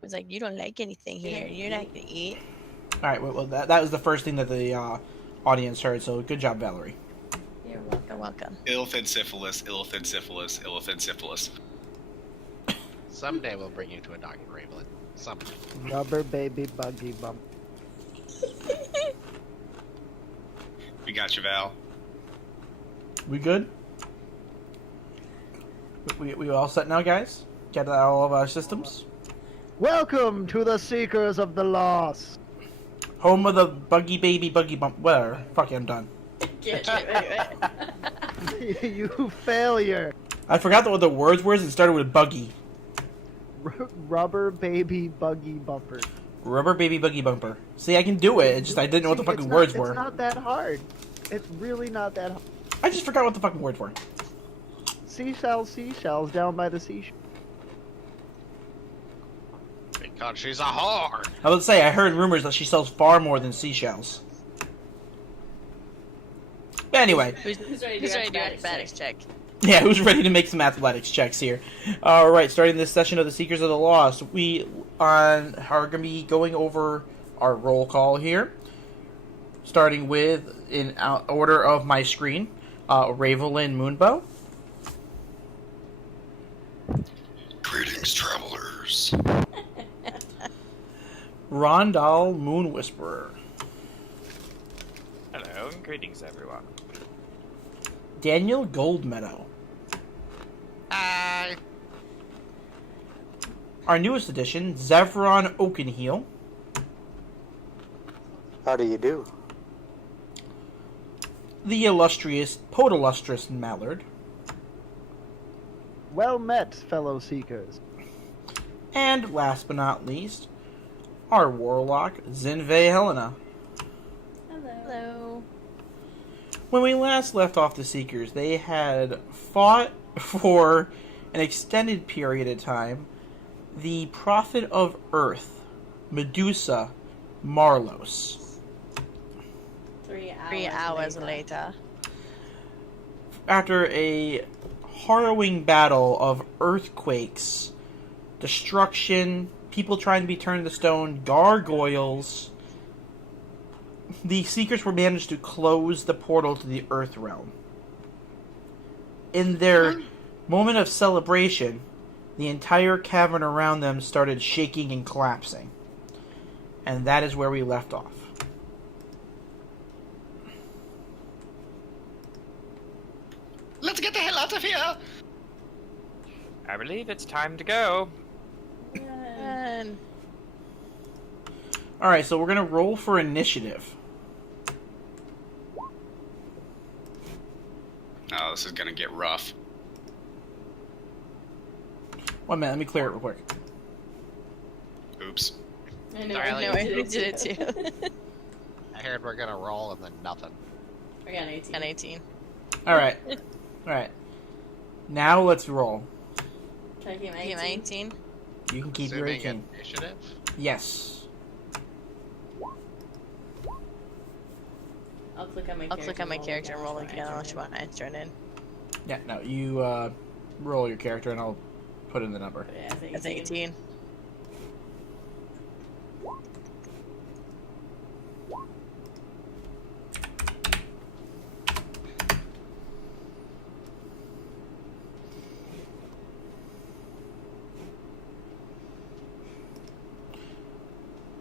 was like, "You don't like anything here. You're not gonna eat." All right, well that was the first thing that the audience heard. So good job, Valerie. You're welcome. You're welcome. Ill-fed syphilis, ill-fed syphilis, ill-fed syphilis. Someday we'll bring you to a doggy Gravelet. Someday. Rubber baby buggy bump. We got you, Val. We good? We all set now, guys? Get out all of our systems. Welcome to the Seekers of the Lost. Home of the buggy baby buggy bump. Whatever. Fuck it, I'm done. You failure. I forgot what the words were. It started with buggy. Rubber baby buggy bumper. Rubber baby buggy bumper. See, I can do it. It's just I didn't know what the fucking words were. It's not that hard. It's really not that hard. I just forgot what the fucking words were. Seashells down by the seashore. Because she's a whore. I would say I heard rumors that she sells far more than seashells. But anyway. Who's ready to do acrobatics check? Yeah, who's ready to make some athletics checks here? Alright, starting this session of the Seekers of the Lost, we are going to be going over our roll call here. Starting with, in order of my screen, Ravelin Moonbow. Greetings, travelers. Rondal Moon Whisperer. Hello, and greetings, everyone. Daniel Goldmeadow. Hi. Our newest addition, Zevron Oakenheel. How do you do? The illustrious Podillustrious Mallard. Well met, fellow seekers. And last but not least, our warlock, Zinve Helena. Hello. When we last left off the Seekers, they had fought for an extended period of time the Prophet of Earth, Medusa Marlos. 3 hours later. After a harrowing battle of earthquakes, destruction, people trying to be turned to stone, gargoyles, the Seekers were managed to close the portal to the Earth realm. In their moment of celebration, the entire cavern around them started shaking and collapsing. And that is where we left off. Let's get the hell out of here! I believe it's time to go. And Alright, so we're going to roll for initiative. Oh, this is gonna get rough. 1 minute, let me clear it real quick. Oops. I know Darling. I did it too. I heard we're gonna roll and then nothing. I got 18. Got 18. Alright. Alright. Now let's roll. Can I keep my 18? You can keep your Assuming 18. initiative. Yes. I'll click on my character and roll again unless you want to enter it in. Yeah, no, you roll your character and I'll put in the number. Yeah, that's 18.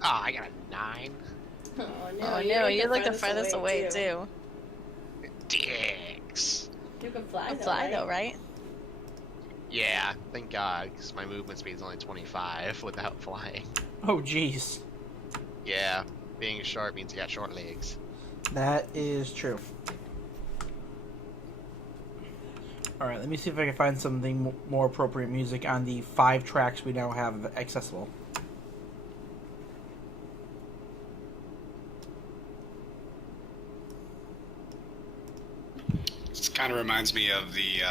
Oh, I got a 9. Oh no, you're like the farthest away too. Dicks. You can fly though, right? Yeah, thank God, because my movement speed is only 25 without flying. Oh, jeez. Yeah, being short means you got short legs. That is true. Alright, let me see if I can find something more appropriate music on the 5 tracks we now have accessible. This kind of reminds me of the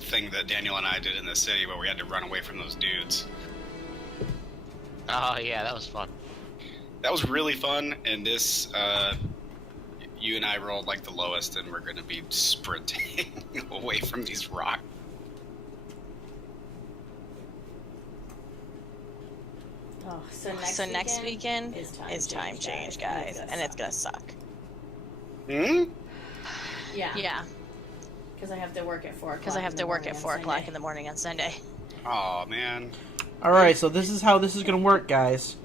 thing that Daniel and I did in the city where we had to run away from those dudes. Oh yeah, that was fun. That was really fun, and this, you and I rolled like the lowest, and we're gonna be sprinting away from these rocks. Oh, So next weekend is time change, guys, and it's gonna suck. Hmm? Yeah. Because I have to work at 4 o'clock. Because I have to work at 4 o'clock in the morning on Sunday. Oh man. Alright, so this is how this is going to work, guys.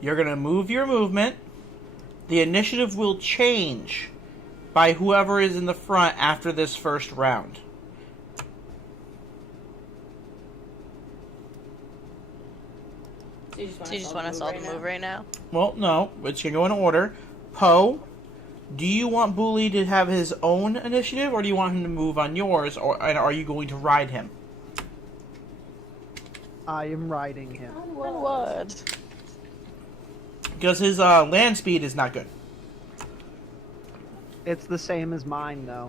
You're going to move your movement. The initiative will change by whoever is in the front after this first round. So you just want us all to move right now? Well, no. It's going to go in order. Poe, do you want Bully to have his own initiative, or do you want him to move on yours, and are you going to ride him? I am riding him. What? Because his land speed is not good. It's the same as mine, though.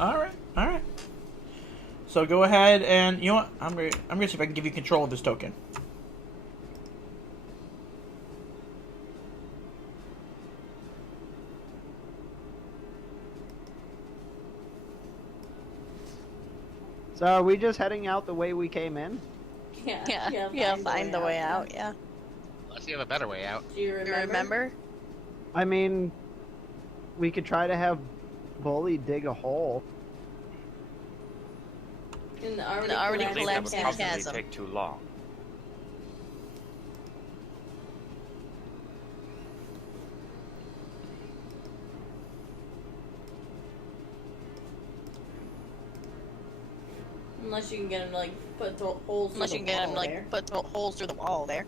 Alright, alright. So go ahead and, you know what? I'm going to see if I can give you control of this token. So are we just heading out the way we came in? Yeah, find the way out, yeah. Unless you have a better way out. Do you Remember? I mean, we could try to have Bully dig a hole. In the already I believe that collapsed would probably chasm. take too long. Unless you can get him to like put holes. Unless you can get him like put holes through the wall there.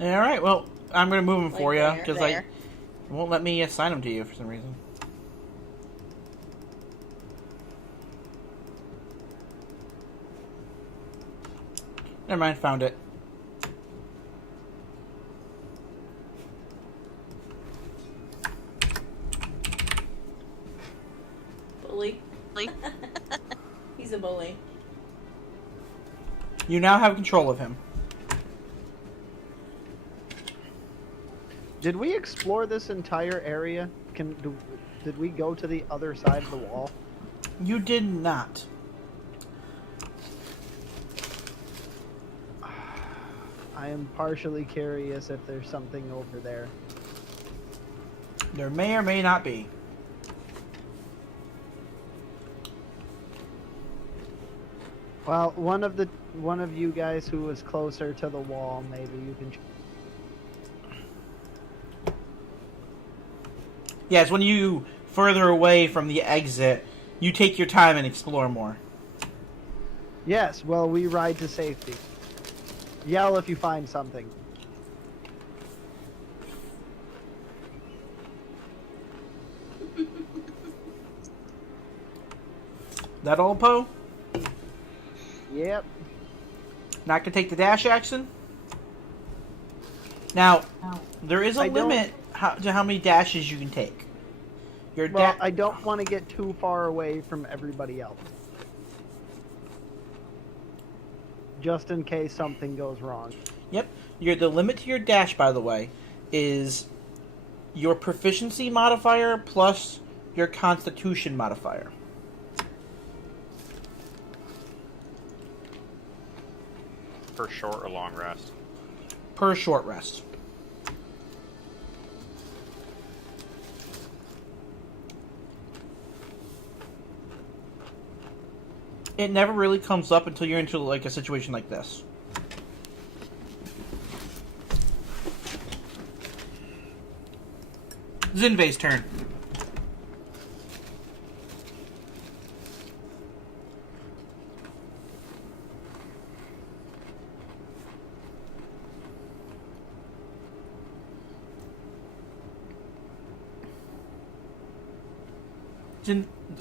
Alright, well, I'm going to move him for you, Like because there. it won't let me assign him to you for some reason. Never mind, found it. Bully. He's a bully. You now have control of him. Did we explore this entire area? Did we go to the other side of the wall? You did not. I am partially curious if there's something over there. There may or may not be. Well, one of you guys who was closer to the wall, maybe you can. Yes, when you further away from the exit, you take your time and explore more. Yes, well, we ride to safety. Yell if you find something. That all, Poe? Yep. Not gonna take the dash action? Now, there is a limit to how many dashes you can take. Well, I don't want to get too far away from everybody else. Just in case something goes wrong. Yep. The limit to your dash, by the way, is your proficiency modifier plus your constitution modifier. For short or long rest. Per short rest. It never really comes up until you're into like a situation like this. Zinvei's turn.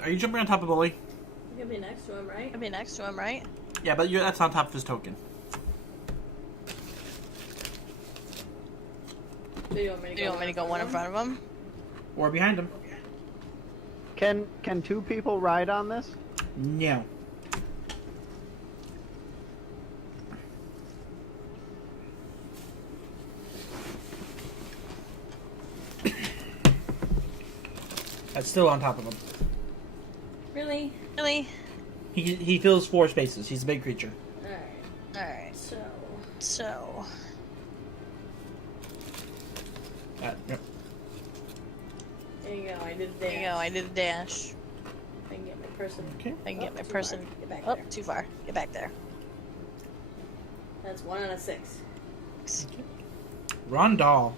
Are you jumping on top of Bully? You're gonna be next to him, right? I'd be next to him, right? Yeah, but that's on top of his token. Do you want me to go one in front of him? Or behind him. Can two people ride on this? No. That's still on top of him. Really? Really? He fills 4 spaces. He's a big creature. Alright. Alright. So. Yep. There you go. I did There you go. I did a dash. I can get my person. Okay. I can get my too person. far. Get back Oh, there. too far. Get back there. That's 1 out of 6. Rondal.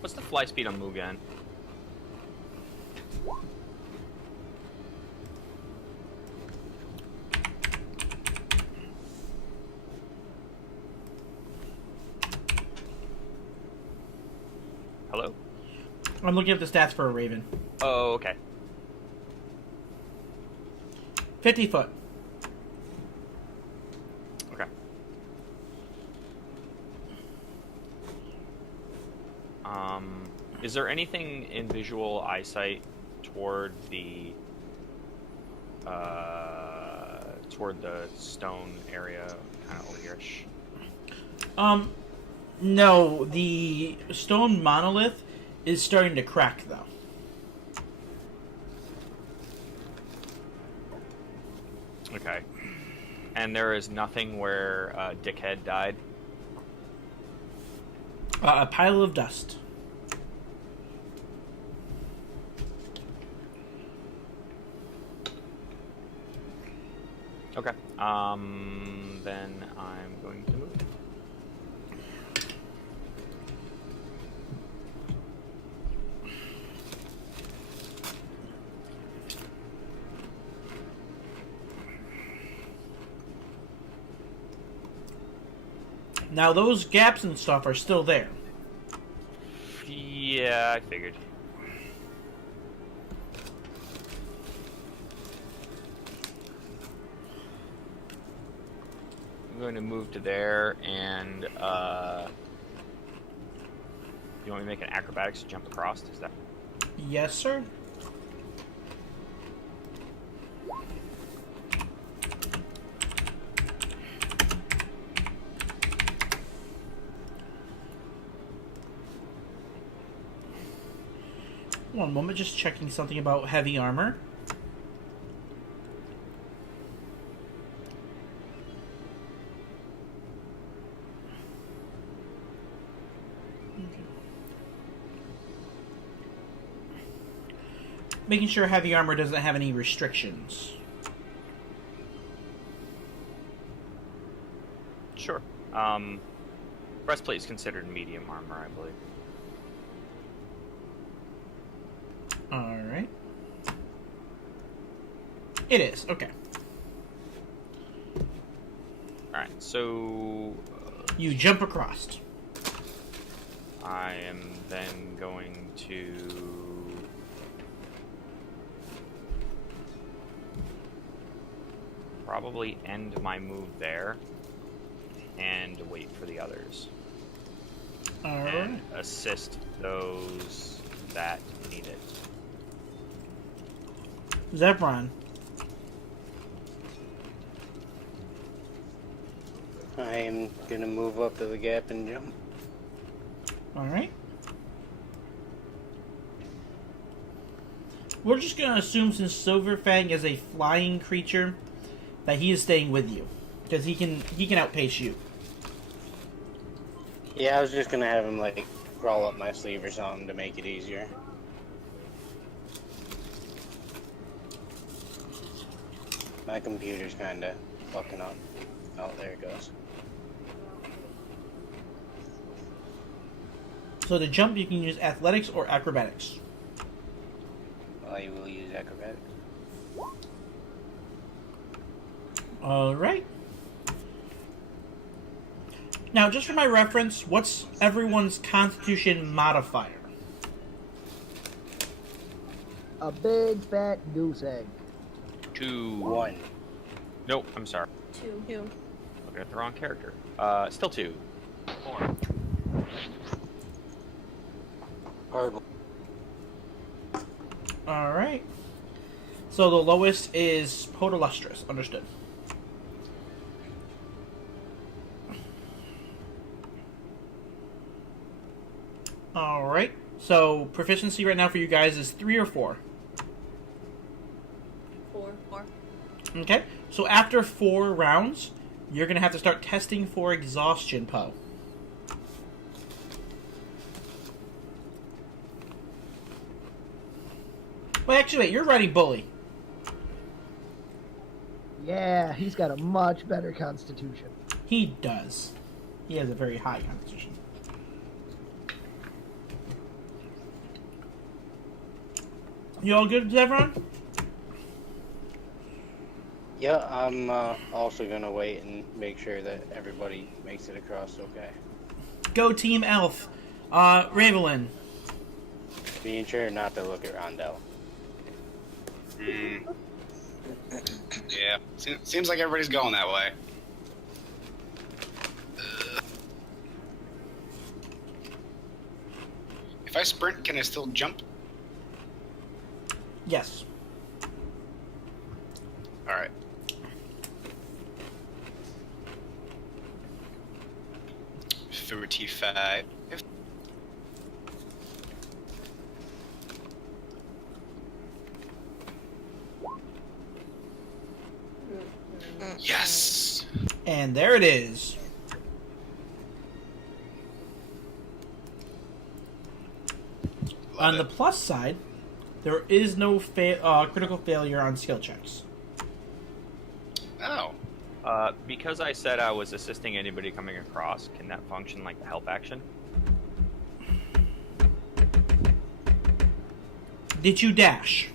What's the fly speed on Mugen? Hello? I'm looking up the stats for a raven. Oh, okay. 50 foot. Okay. Is there anything in visual eyesight toward the stone area, kind of over here-ish? No, the stone monolith is starting to crack, though. Okay. And there is nothing where Dickhead died? A pile of dust. Okay. Then I'm going to move. Now, those gaps and stuff are still there. Yeah, I figured. I'm going to move to there, and you want me to make an acrobatics to jump across? Is that Yes, sir. One moment, just checking something about heavy armor. Making sure heavy armor doesn't have any restrictions. sure? Breastplate is considered medium armor, I believe. Alright. It is, okay. Alright, so You jump across. I am then going to probably end my move there and wait for the others Alright. and assist those that need it. Zebron. I'm gonna move up to the gap and jump. Alright. We're just gonna assume since Silverfang is a flying creature that he is staying with you. Because he can outpace you. Yeah, I was just gonna have him like crawl up my sleeve or something to make it easier. My computer's kinda fucking up. Oh, there it goes. So to jump you can use athletics or acrobatics. I will use acrobatics. Alright. Now, just for my reference, what's everyone's constitution modifier? A big fat goose egg. 2. 1. Nope, I'm sorry. 2. Looking at the wrong character. Still 2. 4. Hard. Alright. So the lowest is Podolustrous. Understood. Alright. So, proficiency right now for you guys is 3 or 4? 4. Okay. So, after 4 rounds, you're going to have to start testing for exhaustion, Poe. Well, actually, wait, you're riding Bully. Yeah, he's got a much better constitution. He does. He has a very high constitution. You all good, Zevron? Yeah, I'm also gonna wait and make sure that everybody makes it across okay. Go Team Elf. Ravelin. Being sure not to look at Rondell. Yeah, seems like everybody's going that way. If I sprint, can I still jump? Yes. All right. $35. Yes. And there it is. Love On the it. plus side, there is no critical failure on skill checks. Oh. Because I said I was assisting anybody coming across, can that function like the help action? Did you dash?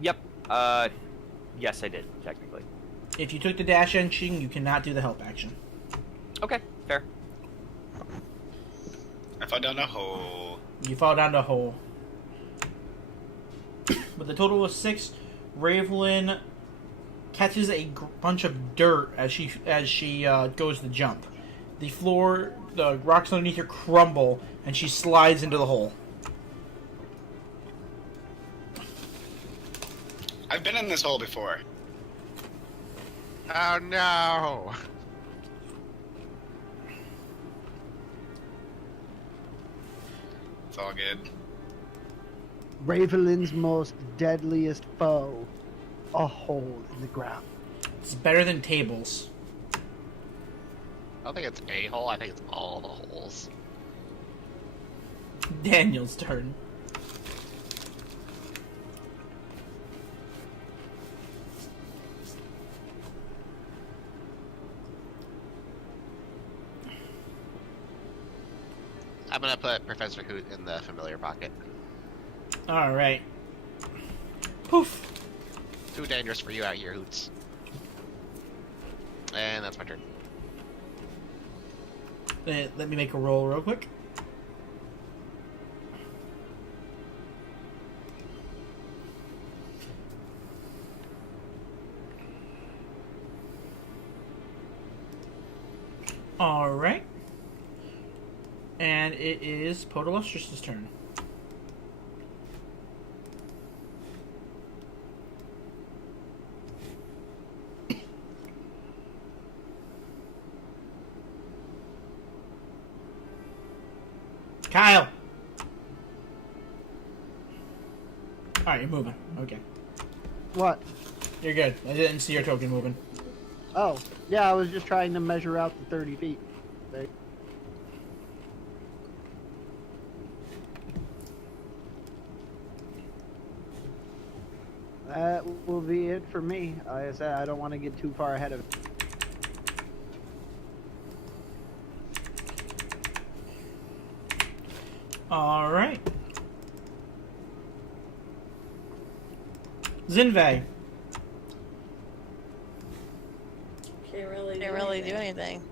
Yep. Yes, I did, technically. If you took the dash action, you cannot do the help action. Okay, fair. I fell down a hole. You fall down the hole. With a total of 6, Ravelin catches a bunch of dirt as she goes to jump. The floor, the rocks underneath her crumble, and she slides into the hole. I've been in this hole before. Oh no! It's all good. Ravelin's most deadliest foe, a hole in the ground. It's better than tables. I don't think it's a hole, I think it's all the holes. Daniel's turn. I'm gonna put Professor Hoot in the familiar pocket. Alright. Poof. Too dangerous for you out here, Hoots. And that's my turn. Let me make a roll real quick. Alright. And it is Podolustrous' turn. Kyle! Alright, you're moving. Okay. What? You're good. I didn't see your token moving. Oh, yeah, I was just trying to measure out the 30 feet. There. That will be it for me. Like I said, I don't want to get too far ahead of it. Alright. Zinvei. Can't really do anything.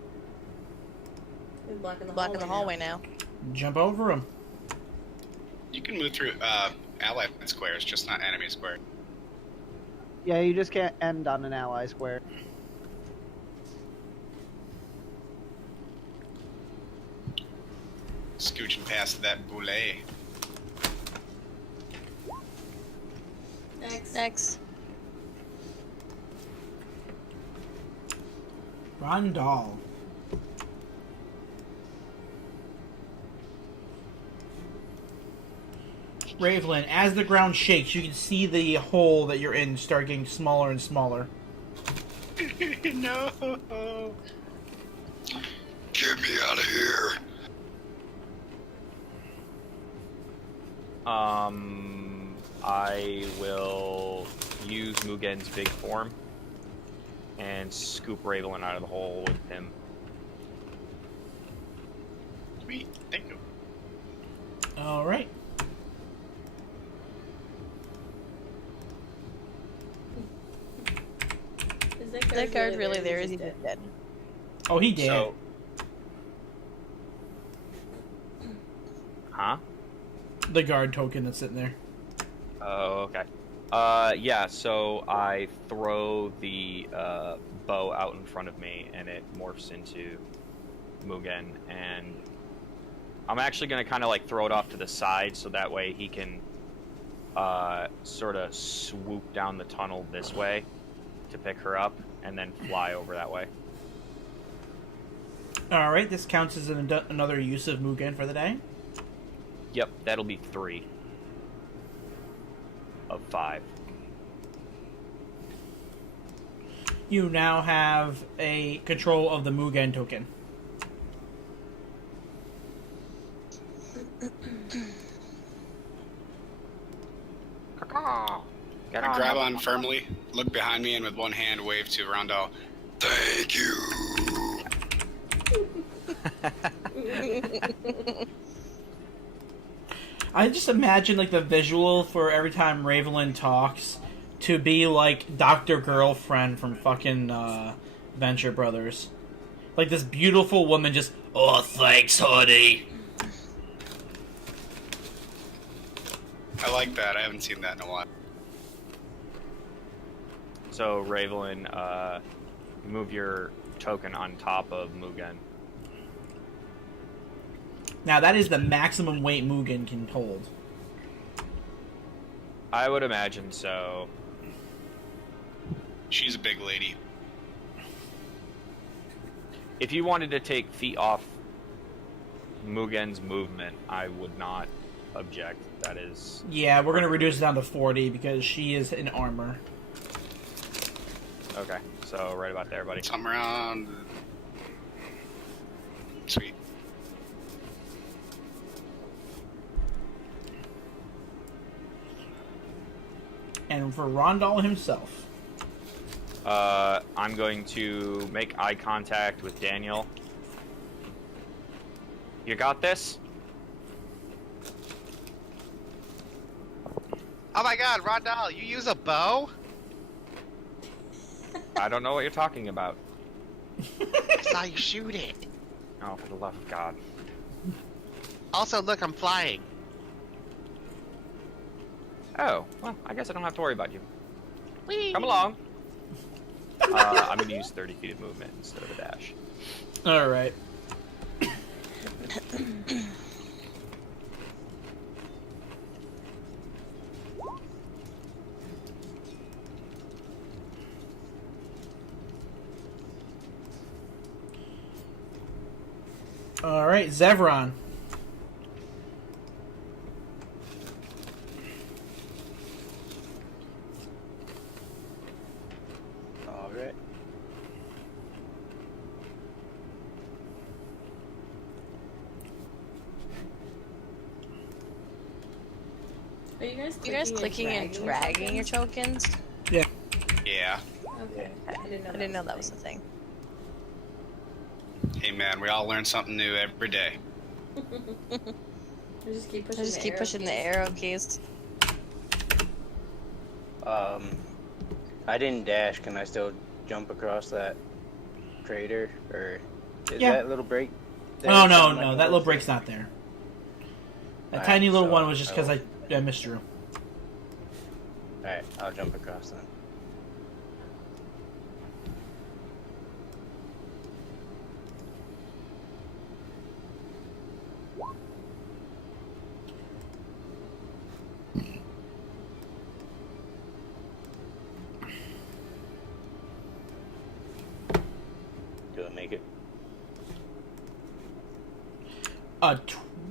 He's blocking the hallway now. Jump over him. You can move through allied squares, just not enemy square. Yeah, you just can't end on an ally square. Scooching past that boulet. Next. Rondal. Ravelin, as the ground shakes, you can see the hole that you're in start getting smaller and smaller. No. Get me out of here. I will use Mugen's big form and scoop Ravelin out of the hole with him. Sweet. Thank you. Alright. Is That guard really there? Is he dead? Oh, he did. So, huh? The guard token that's sitting there. Oh, okay. Yeah, so I throw the bow out in front of me, and it morphs into Mugen, and I'm actually going to kind of like throw it off to the side, so that way he can sort of swoop down the tunnel this way to pick her up, and then fly over that way. Alright, this counts as another use of Mugen for the day. Yep, that'll be 3 of 5. You now have a control of the Mugen token. Get I grab on firmly, look behind me, and with one hand wave to Rondell. Thank you. I just imagine like the visual for every time Ravelin talks to be like Dr. Girlfriend from fucking Venture Brothers. Like this beautiful woman just, oh, thanks, honey. I like that. I haven't seen that in a while. So, Ravelin, move your token on top of Mugen. Now that is the maximum weight Mugen can hold. I would imagine so. She's a big lady. If you wanted to take feet off Mugen's movement, I would not object. That is... Yeah, we're going to reduce it down to 40 because she is in armor. Okay, so right about there, buddy. Something around... Sweet. And for Rondell himself. I'm going to make eye contact with Daniel. You got this? Oh my god, Rondell, you use a bow? I don't know what you're talking about. I saw you shoot it. Oh, for the love of God. Also, look, I'm flying. Oh, well, I guess I don't have to worry about you. Whee! Come along. I'm going to use 30 feet of movement instead of a dash. Alright. Alright, Zevron. Alright. Are you guys You guys clicking and dragging your tokens? Yeah. Okay. I didn't know that was a thing. Hey man, we all learn something new every day. I just keep I just keep pushing the arrow keys. I didn't dash. Can I still jump across that crater? Or is Yeah. that little break there? Oh, no, Something no, like that little break's not there. That Alright, tiny little so one was just because I I misdrew. Alright, I'll jump across then. Do I make it? A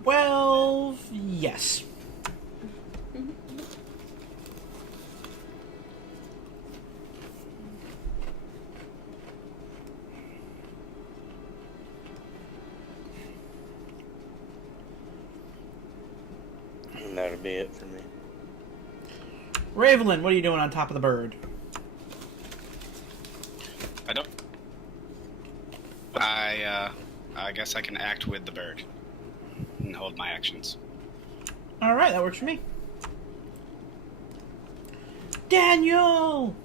12, yes. be it for me. Ravelin, what are you doing on top of the bird? I don't. I guess I can act with the bird and hold my actions. All right, that works for me. Daniel!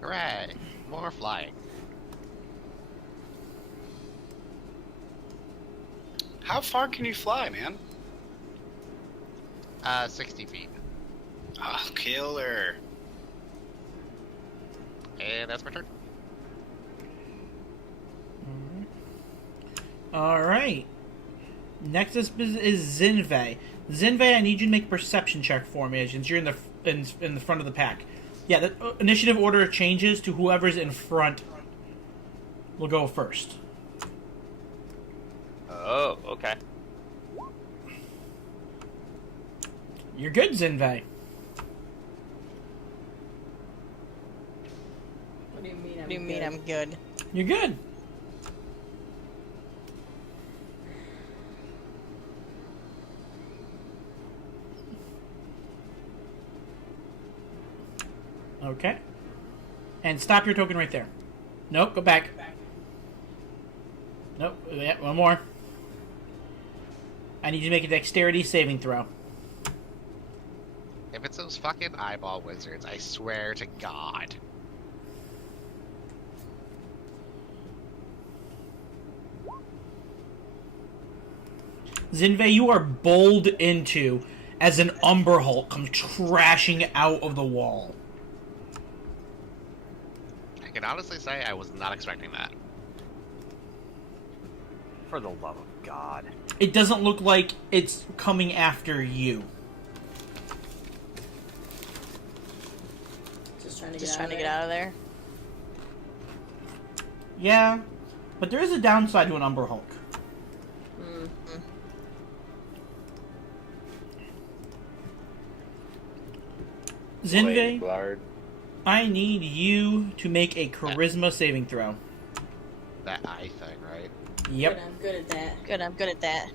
Hooray! More flying. How far can you fly, man? 60 feet. Oh, killer. And that's my turn. All right. Next is Zinve. Zinve, I need you to make a perception check for me, since you're in the front of the pack. Yeah, the initiative order changes to whoever's in front will go first. Oh, okay. You're good, Zinve. What do you mean? What do you mean I'm good? You're good. Okay. And stop your token right there. Nope, go back. Nope, yeah, one more. I need you to make a dexterity saving throw. If it's those fucking eyeball wizards, I swear to God. Zinve, you are bowled into as an Umber Hulk comes crashing out of the wall. I can honestly say I was not expecting that. For the love of God. It doesn't look like it's coming after you. Just trying to get out of there. Yeah, but there is a downside to an Umber Hulk. Zinve, Blard. I need you to make a charisma saving throw. That eye thing, right? Yep. Good, I'm good at that. Good, I'm good at that.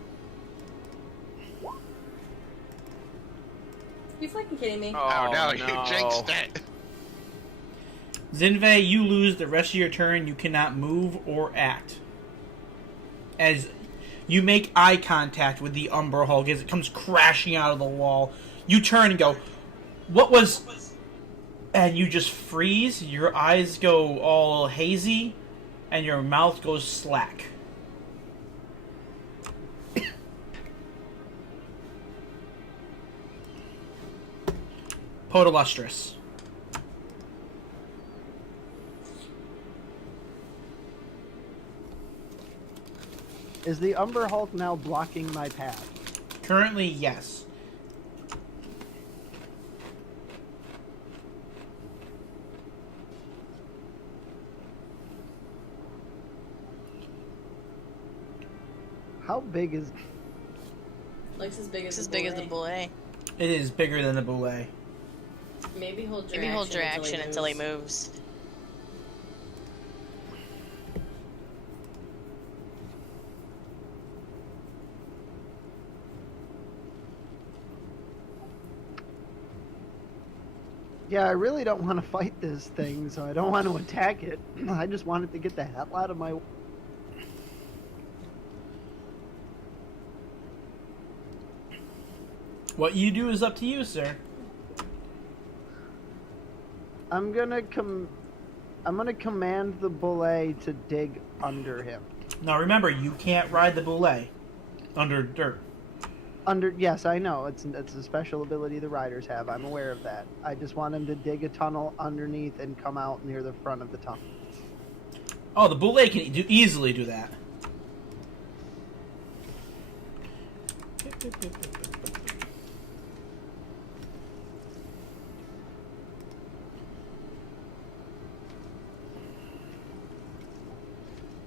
You fucking kidding me? Oh no, you jinxed it! Zinve, you lose the rest of your turn. You cannot move or act. As you make eye contact with the Umber Hulk as it comes crashing out of the wall, you turn and go, "What was..." And you just freeze, your eyes go all hazy, and your mouth goes slack. Podolustrous. Is the Umber Hulk now blocking my path? Currently, yes. How big is... Like as big as It's as big as the bullet. It is bigger than the boulet. Maybe hold your Maybe action, hold your action until he moves. Yeah, I really don't want to fight this thing, so I don't want to attack it. I just want it to get the hell out of my... What you do is up to you, sir. I'm gonna command the bullet to dig under him. Now remember, you can't ride the boulet under dirt. Yes, I know. It's a special ability the riders have. I'm aware of that. I just want him to dig a tunnel underneath and come out near the front of the tunnel. Oh, the boulet can easily do that.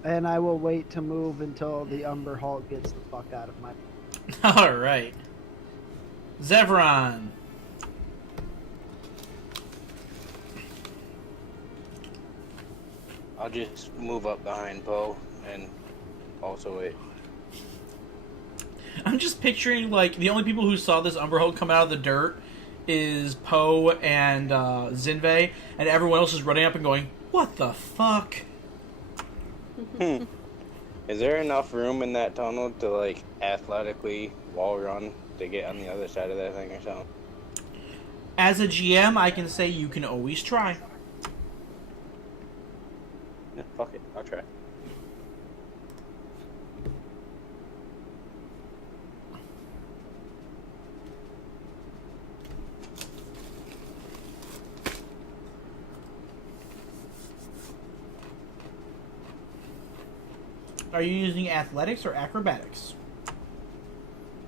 And I will wait to move until the Umber Hulk gets the fuck out of my... Alright. Zevron. I'll just move up behind Poe and also wait. I'm just picturing, like, the only people who saw this Umber Hulk come out of the dirt is Poe and Zinve, and everyone else is running up and going, "What the fuck?" Is there enough room in that tunnel to, like, athletically wall run to get on the other side of that thing or something? As a GM, I can say you can always try. Yeah, fuck it, I'll try. Are you using athletics or acrobatics?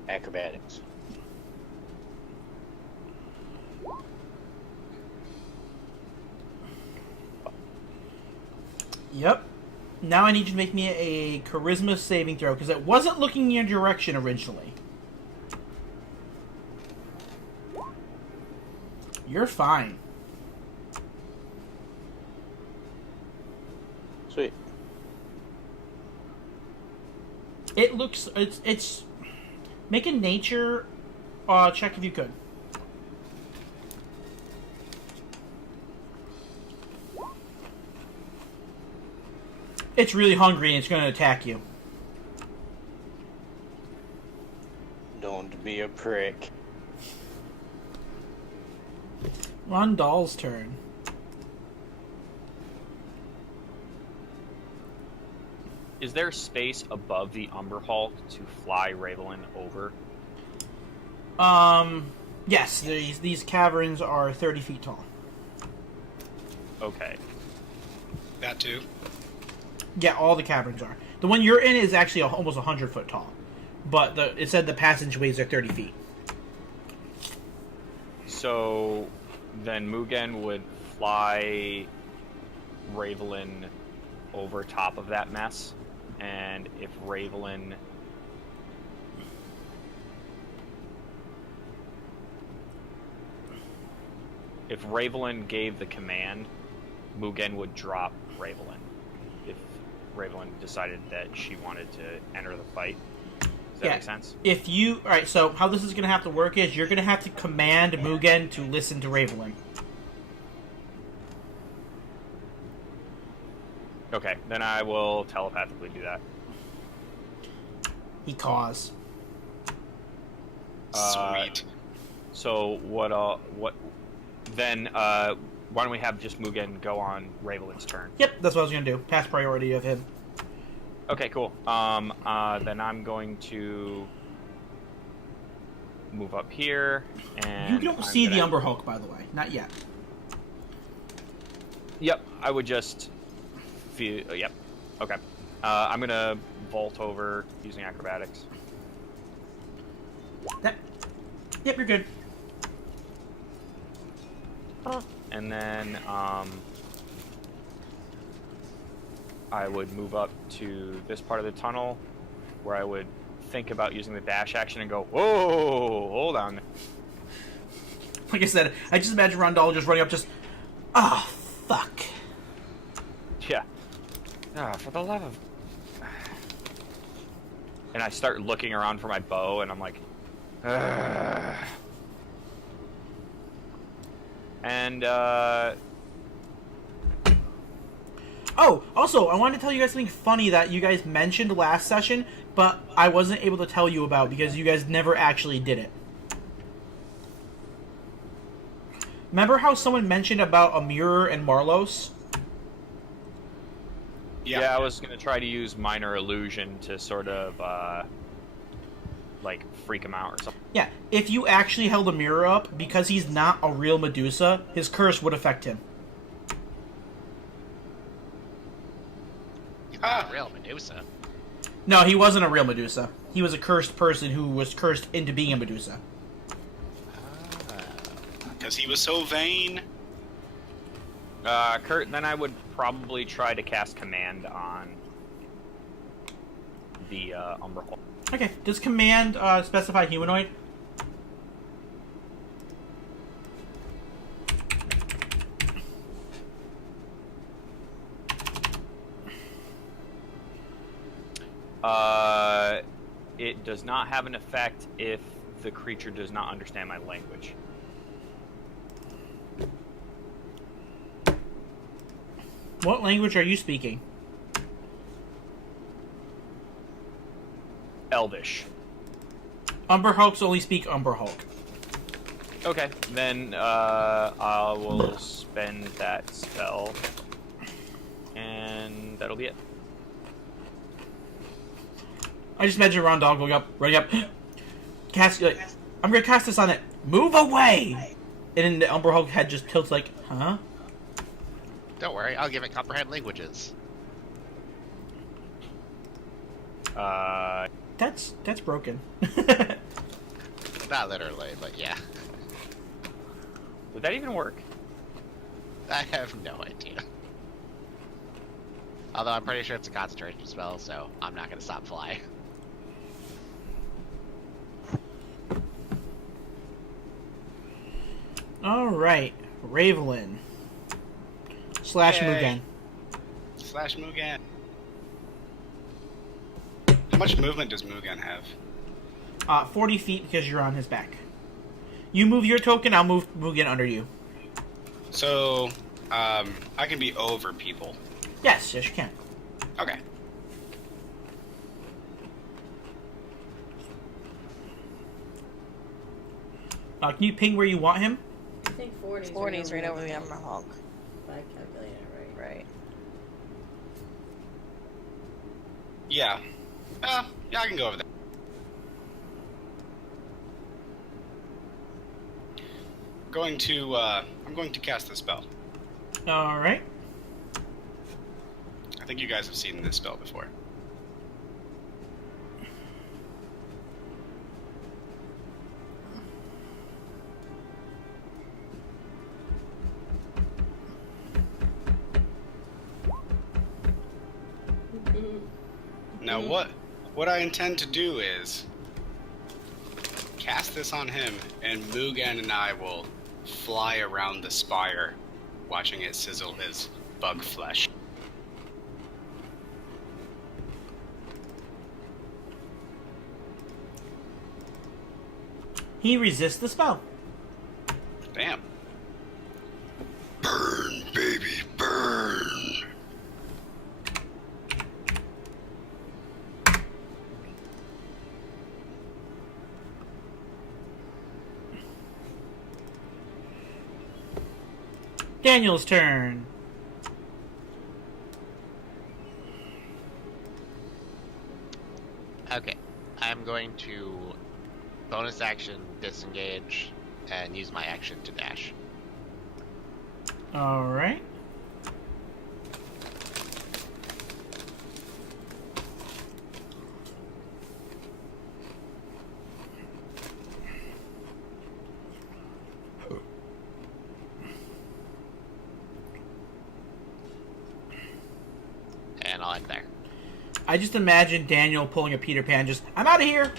Acrobatics. Yep. Now I need you to make me a charisma saving throw, because it wasn't looking in your direction originally. You're fine. Sweet. It looks... It's... Make a nature check if you could. It's really hungry and it's going to attack you. Don't be a prick. Rondal's turn. Is there space above the Umber Hulk to fly Ravelin over? Yes, these caverns are 30 feet tall. Okay. That too. Yeah, all the caverns are. The one you're in is actually almost 100 foot tall. But it said the passageways are 30 feet. So then Mugen would fly Ravelin over top of that mess. And if Ravelin... If Ravelin gave the command, Mugen would drop Ravelin. If Ravelin decided that she wanted to enter the fight. Does that make sense? If you... Alright, so how this is going to have to work is you're going to have to command Mugen to listen to Ravelin. Okay, then I will telepathically do that. He caws. Sweet. So what then why don't we have just Mugen go on Ravelin's turn? Yep, that's what I was going to do. Pass priority of him. Okay, cool. Then I'm going to move up here, and You don't see the Umber Hulk, by the way. Not yet. Yep, I would just feel. Yep. Okay. I'm gonna vault over using acrobatics. Yep, you're good. And then I would move up to this part of the tunnel, where I would think about using the dash action and go, whoa, hold on. Like I said, I just imagine Rondal just running up, just, ah, oh, fuck. Yeah. Ah, for the love of... And I start looking around for my bow, and I'm like, ugh. And, Oh, also, I wanted to tell you guys something funny that you guys mentioned last session, but I wasn't able to tell you about because you guys never actually did it. Remember how someone mentioned about a mirror and Marlos? Yeah, I was going to try to use minor illusion to sort of, like, freak him out or something. Yeah, if you actually held a mirror up, because he's not a real Medusa, his curse would affect him. Real Medusa. No, he wasn't a real Medusa. He was a cursed person who was cursed into being a Medusa. Because he was so vain. Kurt, then I would probably try to cast command on the Umber Hulk. Okay, does command specify humanoid? it does not have an effect if the creature does not understand my language. What language are you speaking? Elvish. Umber Hulks only speak Umber Hulk. Okay, then I will spend that spell, and that'll be it. I just imagine Rondell going up, running up, cast. Like, I'm gonna cast this on it. Move away! And then the Umber Hulk head just tilts like, huh? Don't worry, I'll give it comprehend languages. That's broken. Not literally, but yeah. Would that even work? I have no idea. Although I'm pretty sure it's a concentration spell, so I'm not gonna stop fly. Alright, Ravelin. Slash Yay. Mugen. Slash Mugen. How much movement does Mugen have? 40 feet because you're on his back. You move your token, I'll move Mugen under you. So, I can be over people. Yes, you can. Okay. Can you ping where you want him? I think 40's 40's right over the Umber Hulk. If I calculate it right. Right. Yeah. Yeah, I can go over there. I'm going to cast the spell. Alright. I think you guys have seen this spell before. Now what I intend to do is cast this on him, and Mugen and I will fly around the spire, watching it sizzle his bug flesh. He resists the spell. Damn. Burn, baby, burn. Daniel's turn. Okay, I'm going to bonus action disengage and use my action to dash. Alright. And I'll end there. I just imagine Daniel pulling a Peter Pan, just, I'm out of here!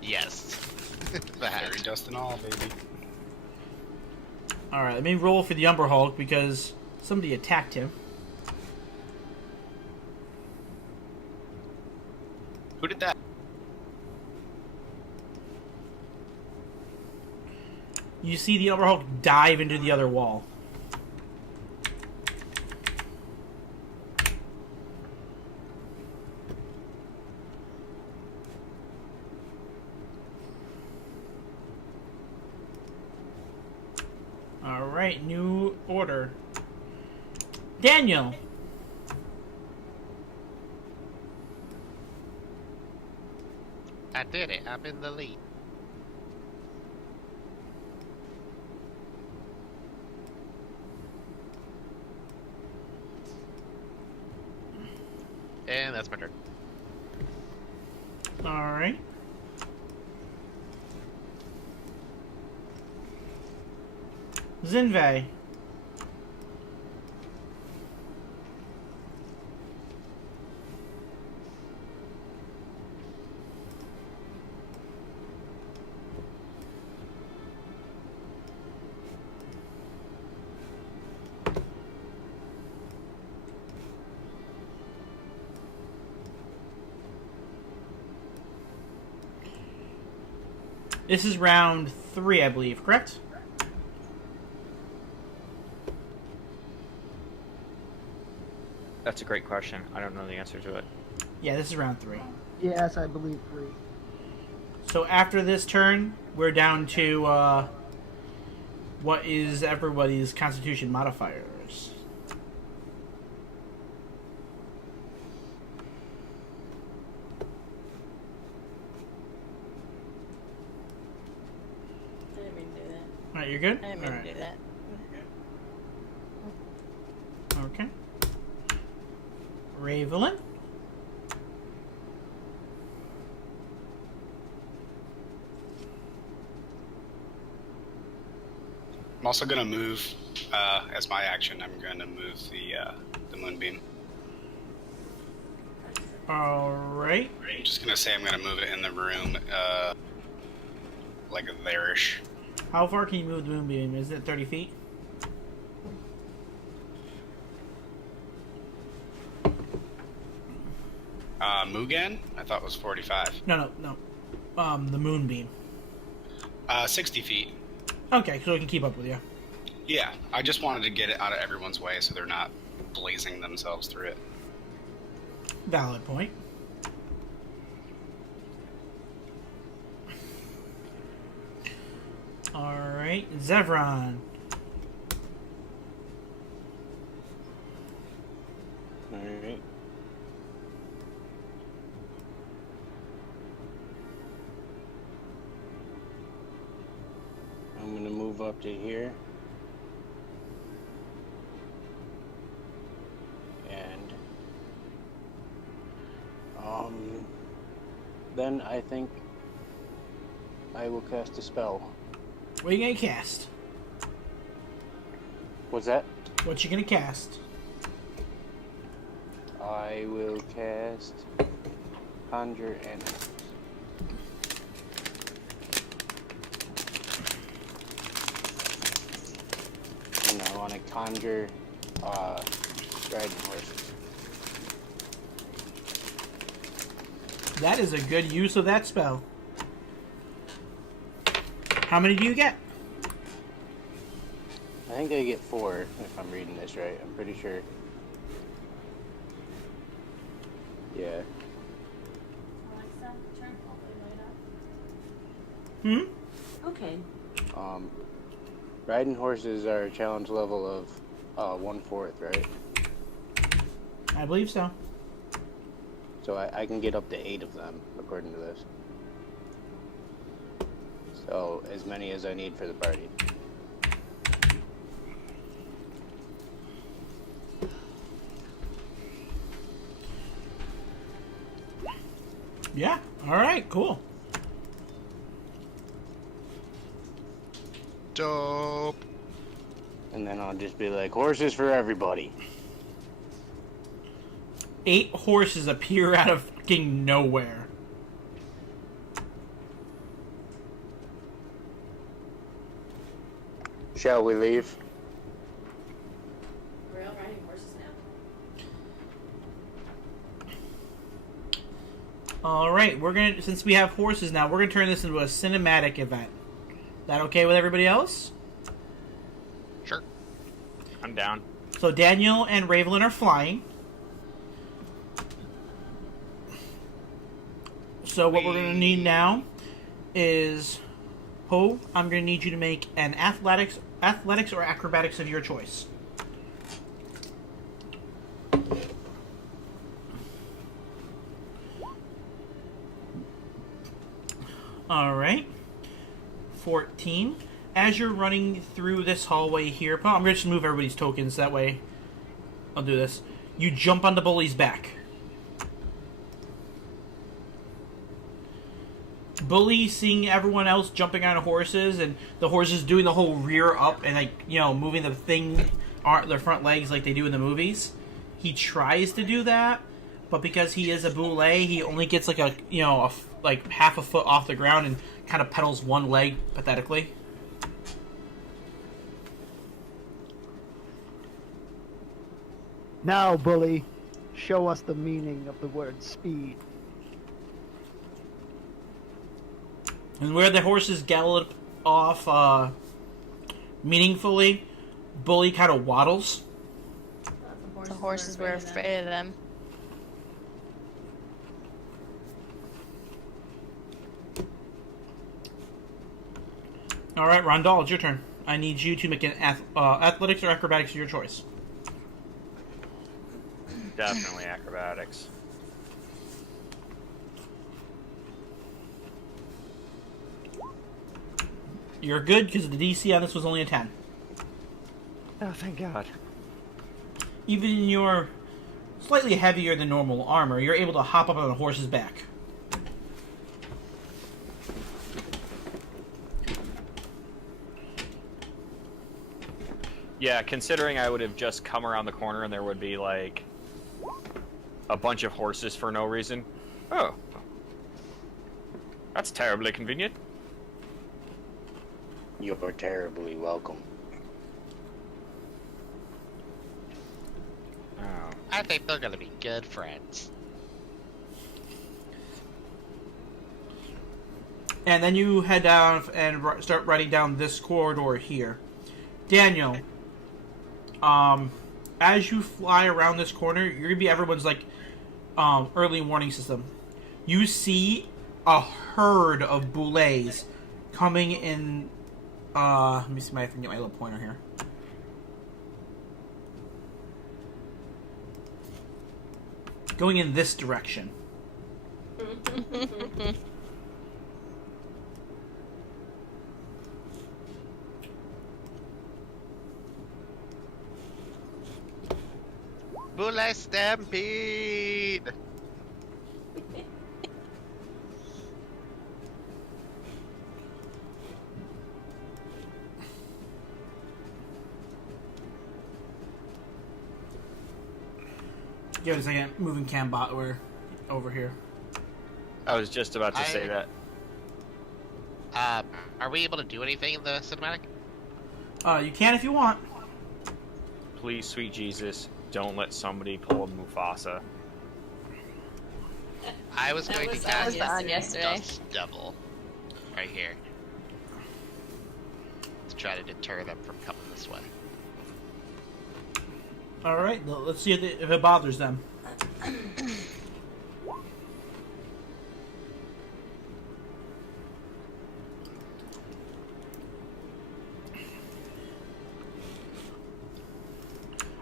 Yes. Fairy dust and all, baby. Alright, let me roll for the Umber Hulk because somebody attacked him. Who did that? You see the Umber Hulk dive into the other wall. Alright, new order. Daniel! I did it. I'm in the lead. And that's my turn. Alright. Zinvei. This is round 3, I believe, correct? That's a great question. I don't know the answer to it. Yeah, this is round 3. Yes, I believe 3. So after this turn, we're down to what is everybody's Constitution modifiers. I didn't mean to do that. All right, you're good. I didn't mean to do that. Okay. Ravelin. I'm also gonna move, as my action, I'm gonna move the moonbeam. All right. I'm just gonna say I'm gonna move it in the room, like there-ish. How far can you move the moonbeam? Is it 30 feet? Mugen? I thought it was 45. No. The moonbeam. 60 feet. Okay, so we can keep up with you. Yeah, I just wanted to get it out of everyone's way so they're not blazing themselves through it. Valid point. All right, Zevron. Alright. I'm gonna move up to here. And then I think I will cast a spell. What are you gonna cast? What's that? What you gonna cast? I will cast Conjure and I want to conjure riding horses. That is a good use of that spell. How many do you get? I think I get 4 if I'm reading this right. I'm pretty sure. Yeah. Alexa, turn all the light Hmm? off. Okay. Riding horses are a challenge level of 1/4, right? I believe so. So I can get up to 8 of them, according to this. So, as many as I need for the party. Yeah. All right. Cool. Dope. And then I'll just be like, horses for everybody. 8 horses appear out of fucking nowhere. Shall we leave? We're out riding horses now. All right. We're gonna, since we have horses now, we're gonna turn this into a cinematic event. That okay with everybody else? Sure. I'm down. So Daniel and Ravelin are flying. So what we're going to need now is, Ho, I'm going to need you to make an athletics or acrobatics of your choice. All right. 14. As you're running through this hallway here, I'm going to just move everybody's tokens that way. I'll do this. You jump on the bully's back. Bully seeing everyone else jumping on horses and the horses doing the whole rear up and moving the thing, their front legs like they do in the movies. He tries to do that, but because he is a boule, he only gets like half a foot off the ground and kind of pedals one leg pathetically. Now, bully, show us the meaning of the word speed. And where the horses gallop off meaningfully, Bully kind of waddles. The horses were afraid of them. All right, Rondal, it's your turn. I need you to make an athletics or acrobatics of your choice. Definitely acrobatics. You're good because the DC on this was only a 10. Oh, thank God. Even in your slightly heavier than normal armor, you're able to hop up on a horse's back. Yeah, considering I would have just come around the corner and there would be, like, a bunch of horses for no reason. Oh. That's terribly convenient. You're terribly welcome. Oh. I think they're gonna be good friends. And then you head down and start riding down this corridor here. Daniel, as you fly around this corner, you're gonna be everyone's like early warning system. You see a herd of boulets coming in. Let me see if I can get my little pointer here. Going in this direction. Bullet stampede! Give it a second. Moving cam bot over here. I was just about to say that. Are we able to do anything in the cinematic? You can if you want. Please, sweet Jesus, don't let somebody pull a Mufasa. I was going to cast yesterday. Dust Devil right here to try to deter them from coming this way. All right. Let's see if it bothers them.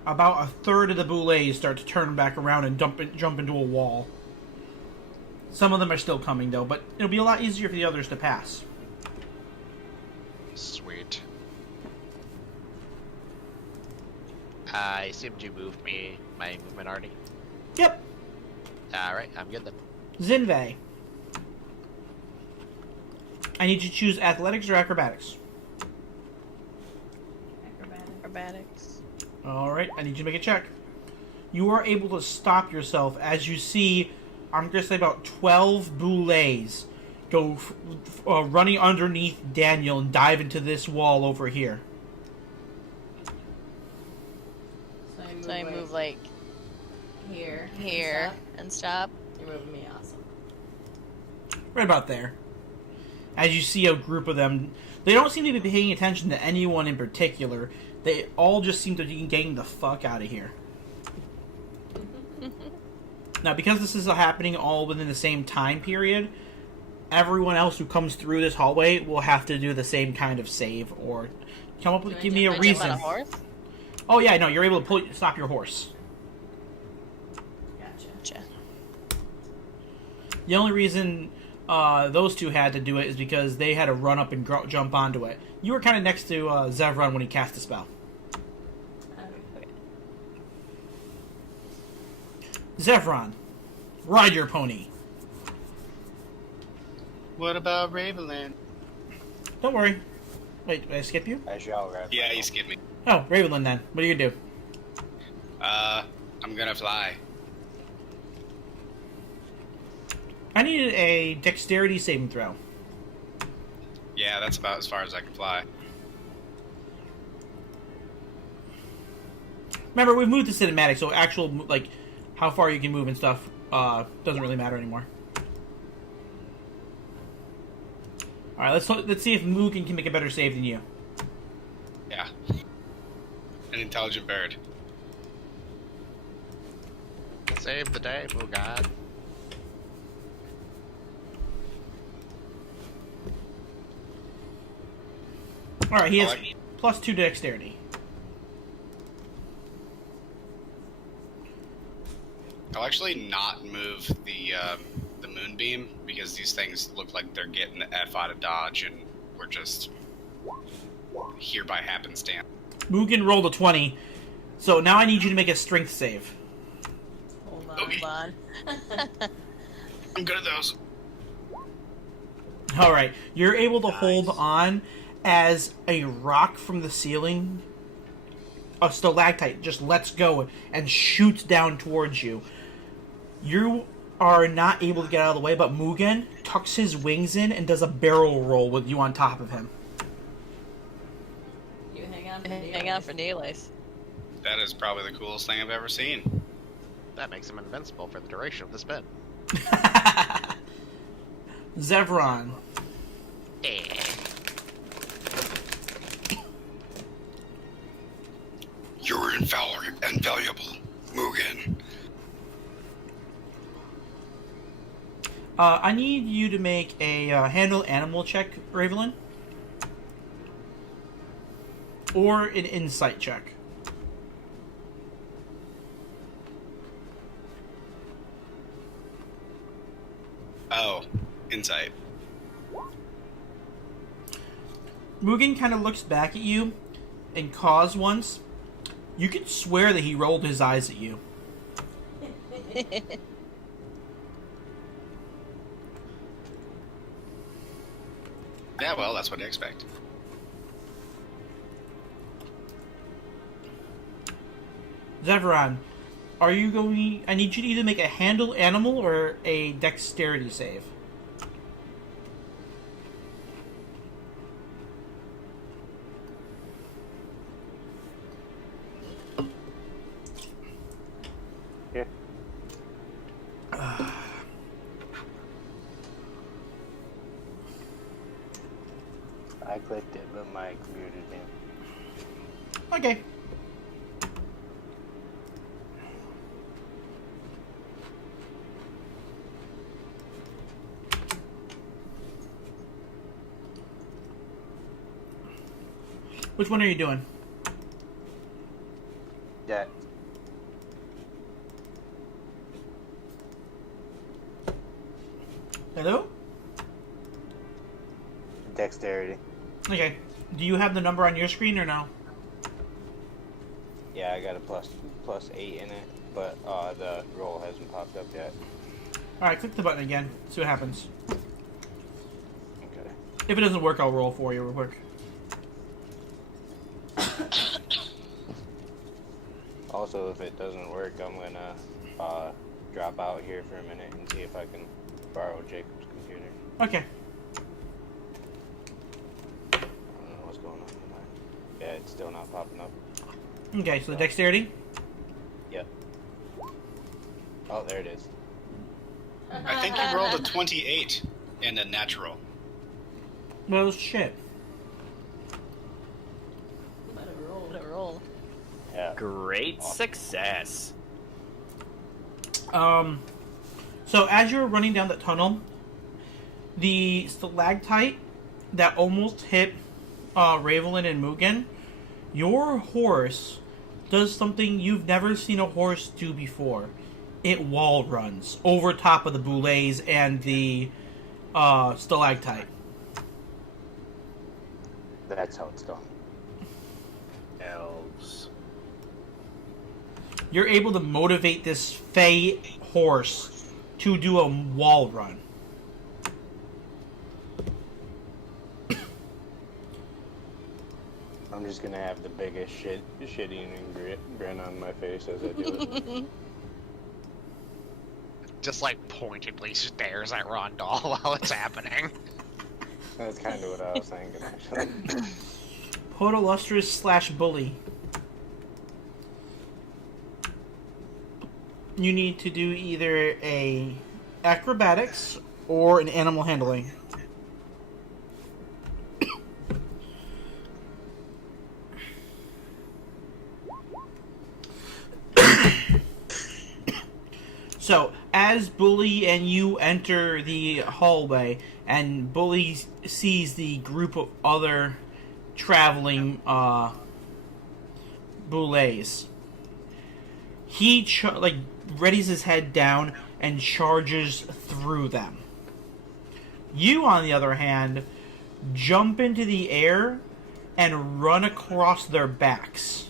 About a third of the boulets start to turn back around and jump into a wall. Some of them are still coming, though, but it'll be a lot easier for the others to pass. Sweet. I assumed you moved my movement already. Yep. Alright, I'm good then. Zinvei. I need you to choose athletics or acrobatics. Acrobatics. Alright, I need you to make a check. You are able to stop yourself as you see, I'm going to say about 12 boulets go running underneath Daniel and dive into this wall over here. So I move like here and stop. You're moving me awesome. Right about there. As you see a group of them, they don't seem to be paying attention to anyone in particular. They all just seem to be getting the fuck out of here. Now, because this is happening all within the same time period, everyone else who comes through this hallway will have to do the same kind of save or come up with, give me a Jump reason. on a horse? Oh yeah, no, you're able to stop your horse. Gotcha. The only reason those two had to do it is because they had to run up and jump onto it. You were kind of next to Zevran when he cast the spell. Zevran, ride your pony. What about Ravenland? Don't worry. Wait, did I skip you? I shall grab. Yeah, you skipped me. Oh, Ravenland then. What are you gonna do? I'm gonna fly. I need a dexterity saving throw. Yeah, that's about as far as I can fly. Remember, we've moved to cinematic, so actual, like, how far you can move and stuff doesn't really matter anymore. All right, let's see if Mugen can make a better save than you. Yeah. An intelligent bird. Save the day, Mugan. All right, he has Alright. +2 dexterity. I'll actually not move the moonbeam because these things look like they're getting the F out of Dodge, and we're just here by happenstance. Mugen rolled a 20, so now I need you to make a strength save. Hold on. Okay. Hold on. I'm good at those. All right, you're able to hold Nice. on as a rock from the ceiling, a stalactite, just lets go and shoots down towards you. You are not able to get out of the way, but Mugen tucks his wings in and does a barrel roll with you on top of him. You hang on for Hang on for daylight. That is probably the coolest thing I've ever seen. That makes him invincible for the duration of the spin. Zevron. You're invaluable, Mugen. I need you to make a handle animal check, Ravelin. Or an insight check. Oh, insight. Mugen kind of looks back at you and caws once. You could swear that he rolled his eyes at you. Yeah, well, that's what I expect. Zevron, are you going... I need you to either make a handle animal or a dexterity save. Here. I clicked it, but my computer didn't. Okay. Which one are you doing? Yeah. Hello? Dexterity. Okay. Do you have the number on your screen or no? Yeah, I got a plus 8 in it, but the roll hasn't popped up yet. Alright, click the button again. See what happens. Okay. If it doesn't work, I'll roll for you real quick. Also, if it doesn't work, I'm gonna drop out here for a minute and see if I can borrow Jacob's computer. Okay. I don't know what's going on with mine. Yeah, it's still not popping up. Okay, so the dexterity? Yep. Oh, there it is. I think you rolled a 28 and a natural. Well, shit. What a roll. What a roll. Yeah. Great success. So as you're running down that tunnel, the stalactite that almost hit Ravelin and Mugen, your horse does something you've never seen a horse do before. It wall runs over top of the boulets and the stalactite. That's how it's done. Elves. You're able to motivate this fey horse to do a wall run. I'm just gonna have the biggest shit-eating grin on my face as I do it. Just like pointedly stares at Rondal while it's happening. That's kind of what I was thinking, actually. Podolustrous / bully. You need to do either a acrobatics or an animal handling. So, as Bully and you enter the hallway, and Bully sees the group of other traveling boulets, he readies his head down and charges through them. You, on the other hand, jump into the air and run across their backs.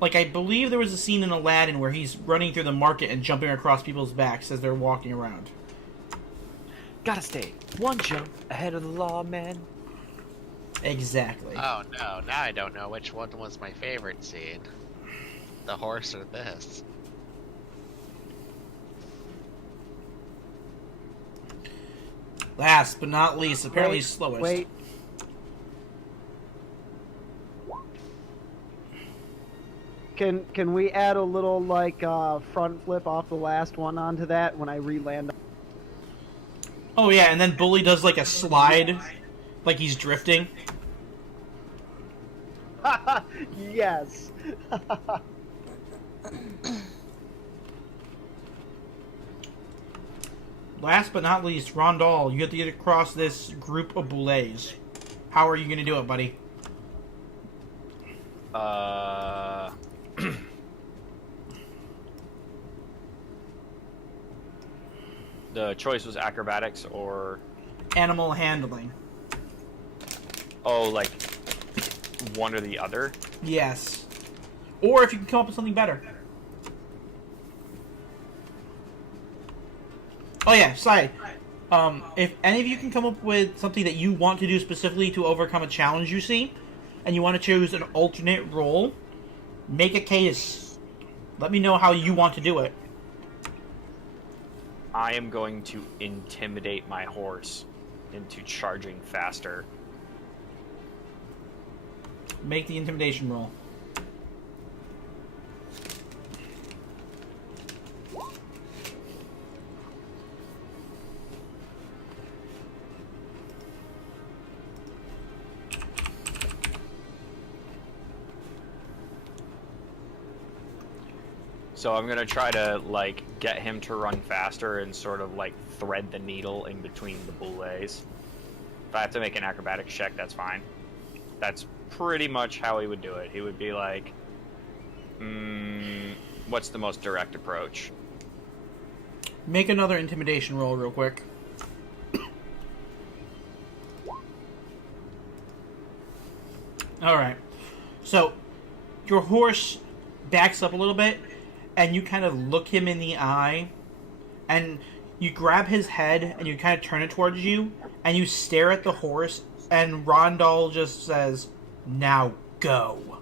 Like, I believe there was a scene in Aladdin where he's running through the market and jumping across people's backs as they're walking around. Gotta stay one jump ahead of the law, man. Exactly. Oh no, now I don't know which one was my favorite scene. The horse or this? Last but not least, apparently slowest. Wait. Can we add a little front flip off the last one onto that when I re-land? Oh yeah, and then Bully does like a slide, like he's drifting. Yes. Last but not least, Rondal, you have to get across this group of boulets. How are you going to do it, buddy? The choice was acrobatics or... Animal handling. Oh, like one or the other? Yes. Or if you can come up with something better. Oh yeah, side. If any of you can come up with something that you want to do specifically to overcome a challenge you see, and you want to choose an alternate role, make a case. Let me know how you want to do it. I am going to intimidate my horse into charging faster. Make the intimidation roll. So I'm gonna try to like get him to run faster and sort of like thread the needle in between the boulets. If I have to make an acrobatics check, that's fine. That's pretty much how he would do it. He would be like, what's the most direct approach? Make another intimidation roll real quick. Alright. So, your horse backs up a little bit, and you kind of look him in the eye, and you grab his head, and you kind of turn it towards you, and you stare at the horse, and Rondal just says, "Now go."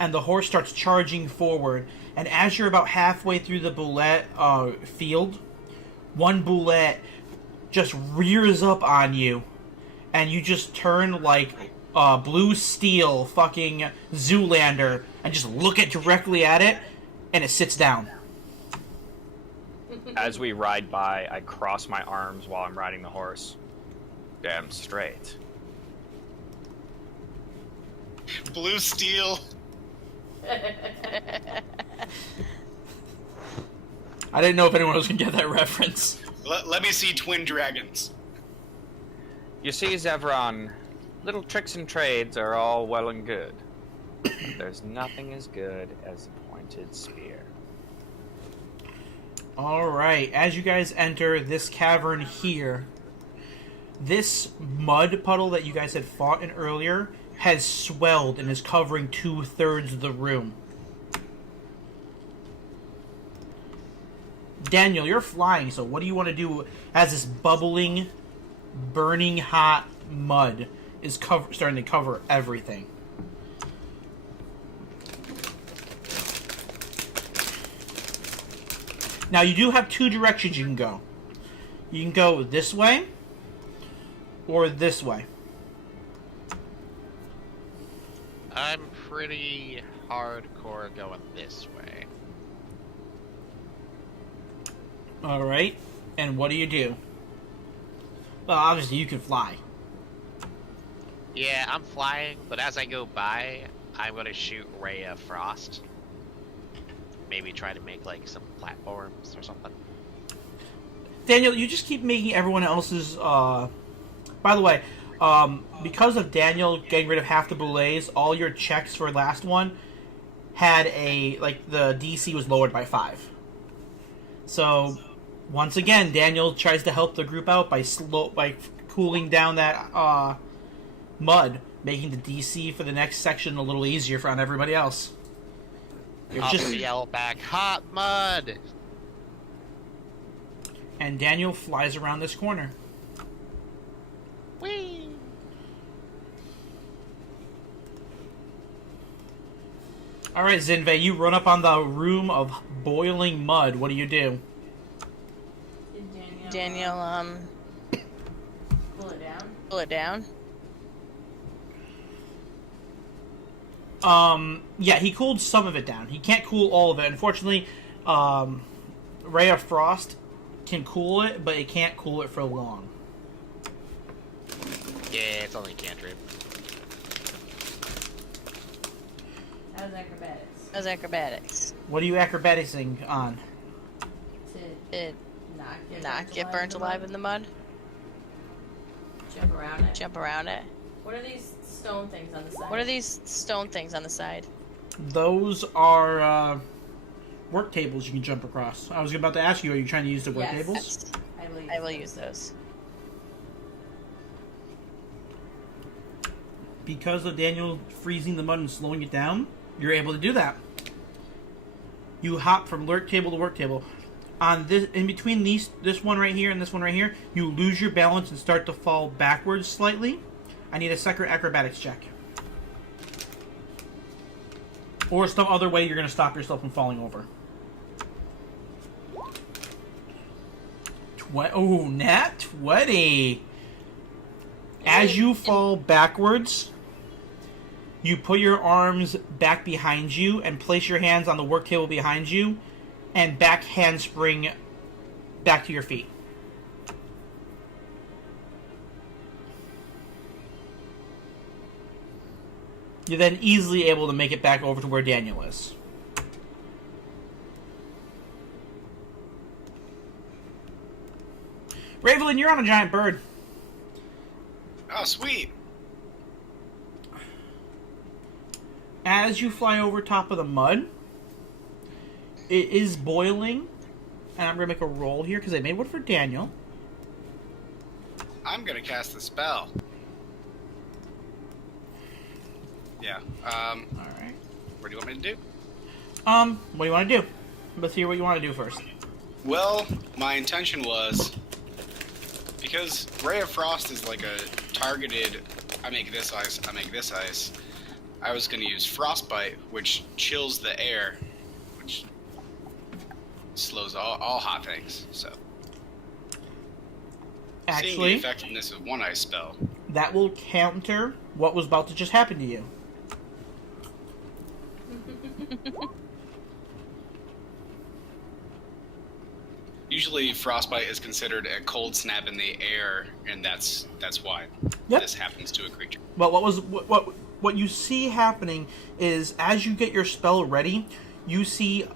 And the horse starts charging forward, and as you're about halfway through the boulette field, one boulette just rears up on you, and you just turn like blue steel fucking Zoolander and just look directly at it, and it sits down. As we ride by, I cross my arms while I'm riding the horse. Damn straight. Blue steel. I didn't know if anyone was going to get that reference. Let me see Twin Dragons. You see, Zevron, little tricks and trades are all well and good. But there's nothing as good as a pointed spear. Alright, as you guys enter this cavern here, this mud puddle that you guys had fought in earlier has swelled and is covering 2/3 of the room. Daniel, you're flying, so what do you want to do as this bubbling, burning hot mud is starting to cover everything? Now, you do have two directions you can go. You can go this way, or this way. I'm pretty hardcore going this way. Alright, and what do you do? Well, obviously you can fly. Yeah, I'm flying, but as I go by, I'm gonna shoot Ray of Frost. Maybe try to make like some platforms or something. Daniel, you just keep making everyone else's. By the way, because of Daniel getting rid of half the boulets, all your checks for last one had the DC was lowered by 5. So once again, Daniel tries to help the group out by cooling down that mud, making the DC for the next section a little easier on everybody else. I'll just yell back, "Hot mud!" And Daniel flies around this corner. Whee! Alright, Zinve, you run up on the room of boiling mud. What do you do? Daniel, Pull it down. pull it down. Yeah, he cooled some of it down. He can't cool all of it. Unfortunately, Ray of Frost can cool it, but it can't cool it for long. Yeah, it's only cantrip. How's acrobatics? How's acrobatics? What are you acrobaticing on? It Not get burnt alive in the mud. Jump around it. Jump around it. What are these stone things on the side? What are these stone things on the side? Those are work tables you can jump across. I was about to ask you, are you trying to use the work Yes. tables? I will use those. Because of Daniel freezing the mud and slowing it down, you're able to do that. You hop from work table to work table. On this, in between this one right here and this one right here, you lose your balance and start to fall backwards slightly. I need a second acrobatics check. Or some other way you're going to stop yourself from falling over. Oh, nat 20. As you fall backwards, you put your arms back behind you and place your hands on the work table behind you and back handspring back to your feet. You're then easily able to make it back over to where Daniel is. Ravelin, you're on a giant bird. Oh, sweet. As you fly over top of the mud, it is boiling. And I'm going to make a roll here because I made one for Daniel. I'm gonna cast a spell. Yeah. Alright. What do you want me to do? What do you want to do? Let's hear what you want to do first. Well, my intention was, because Ray of Frost is like a targeted, I make this ice, I make this ice, I was going to use Frostbite, which chills the air, which slows all hot things, so. Seeing the Actually, effectiveness of one ice spell. that will counter what was about to just happen to you. Usually Frostbite is considered a cold snap in the air, and that's why this happens to a creature. But what you see happening is as you get your spell ready, you see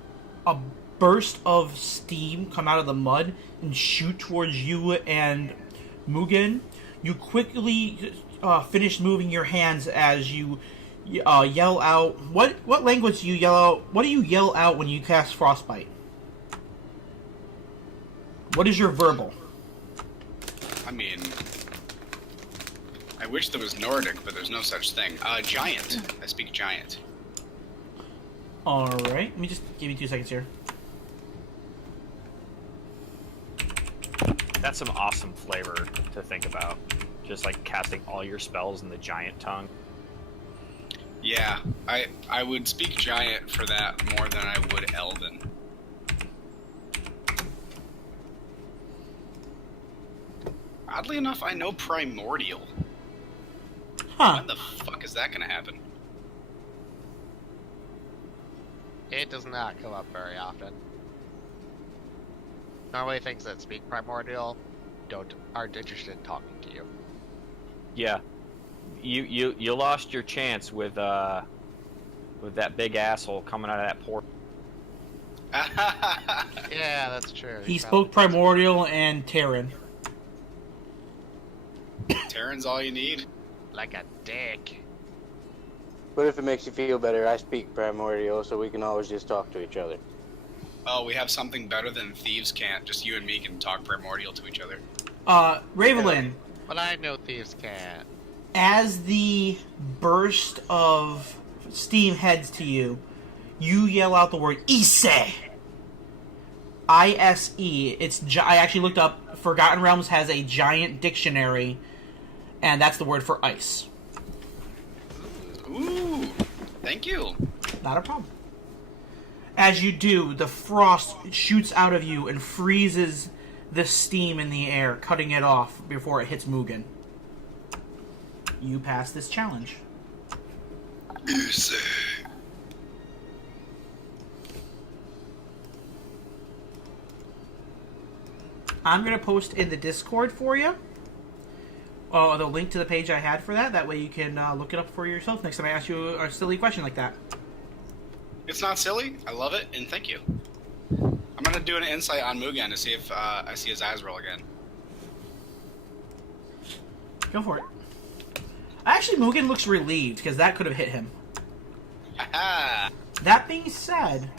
a burst of steam come out of the mud and shoot towards you and Mugen. You quickly finish moving your hands as you yell out. What language do you yell out? What do you yell out when you cast Frostbite? What is your verbal? I mean, I wish there was Nordic, but there's no such thing. Giant. I speak Giant. Alright, let me just give you 2 seconds here. That's some awesome flavor to think about. Just like casting all your spells in the giant tongue. Yeah, I would speak Giant for that more than I would Elven. Oddly enough, I know Primordial. Huh. When the fuck is that gonna happen? It does not come up very often. Normally things that speak primordial aren't interested in talking to you. Yeah. You lost your chance with with that big asshole coming out of that port. Yeah, that's true. He spoke Primordial and Terran. Terran's all you need. Like a dick. But if it makes you feel better, I speak Primordial, so we can always just talk to each other. Oh, we have something better than thieves can't. Just you and me can talk primordial to each other. Ravelin, But I know thieves can't. as the burst of steam heads to you, you yell out the word Ise. I-S-E. I actually looked up. Forgotten Realms has a giant dictionary, and that's the word for ice. Ooh, thank you. Not a problem. As you do, the frost shoots out of you and freezes the steam in the air, cutting it off before it hits Mugen. You pass this challenge. Easy. I'm going to post in the Discord for you the link to the page I had for that. That way you can look it up for yourself next time I ask you a silly question like that. It's not silly. I love it, and thank you. I'm gonna do an insight on Mugen to see if I see his eyes roll again. Go for it. Actually, Mugen looks relieved, because that could have hit him. Haha! That being said,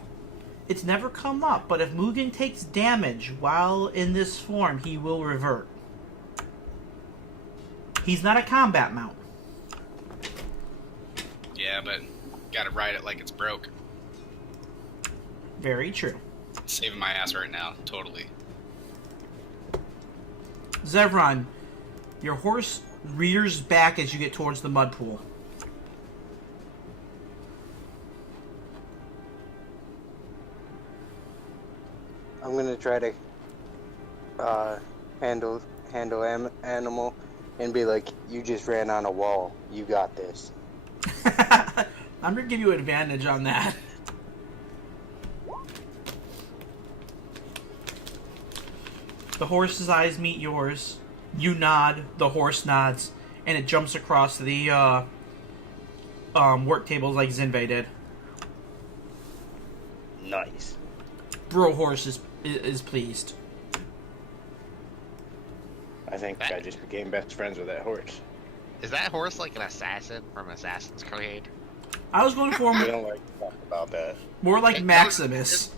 it's never come up, but if Mugen takes damage while in this form, he will revert. He's not a combat mount. Yeah, but gotta ride it like it's broke. Very true. Saving my ass right now, totally. Zevron, your horse rears back as you get towards the mud pool. I'm gonna try to handle animal and be like, you just ran on a wall. You got this. I'm going to give you advantage on that. The horse's eyes meet yours. You nod, the horse nods, and it jumps across the work tables like Zinvei did. Nice. Bro horse is pleased. I think I just became best friends with that horse. Is that horse like an assassin from Assassin's Creed? I was going for We don't like to talk about that. more like Maximus.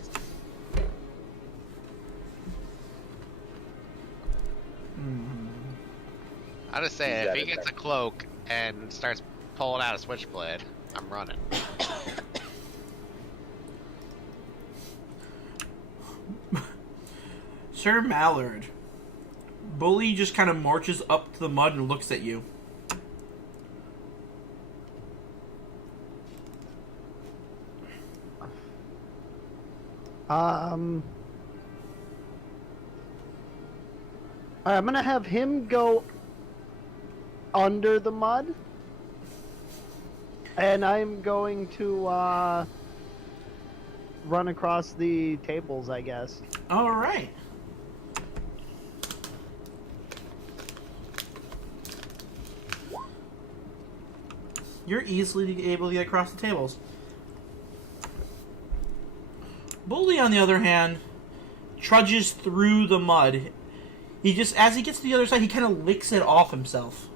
I'll just say, if he gets a cloak and starts pulling out a switchblade, I'm running. Sir Mallard. Bully just kind of marches up to the mud and looks at you. I'm gonna have him go under the mud, and I'm going to run across the tables, I guess. All right. You're easily able to get across the tables. Bully, on the other hand, trudges through the mud. He just, as he gets to the other side, he kind of licks it off himself.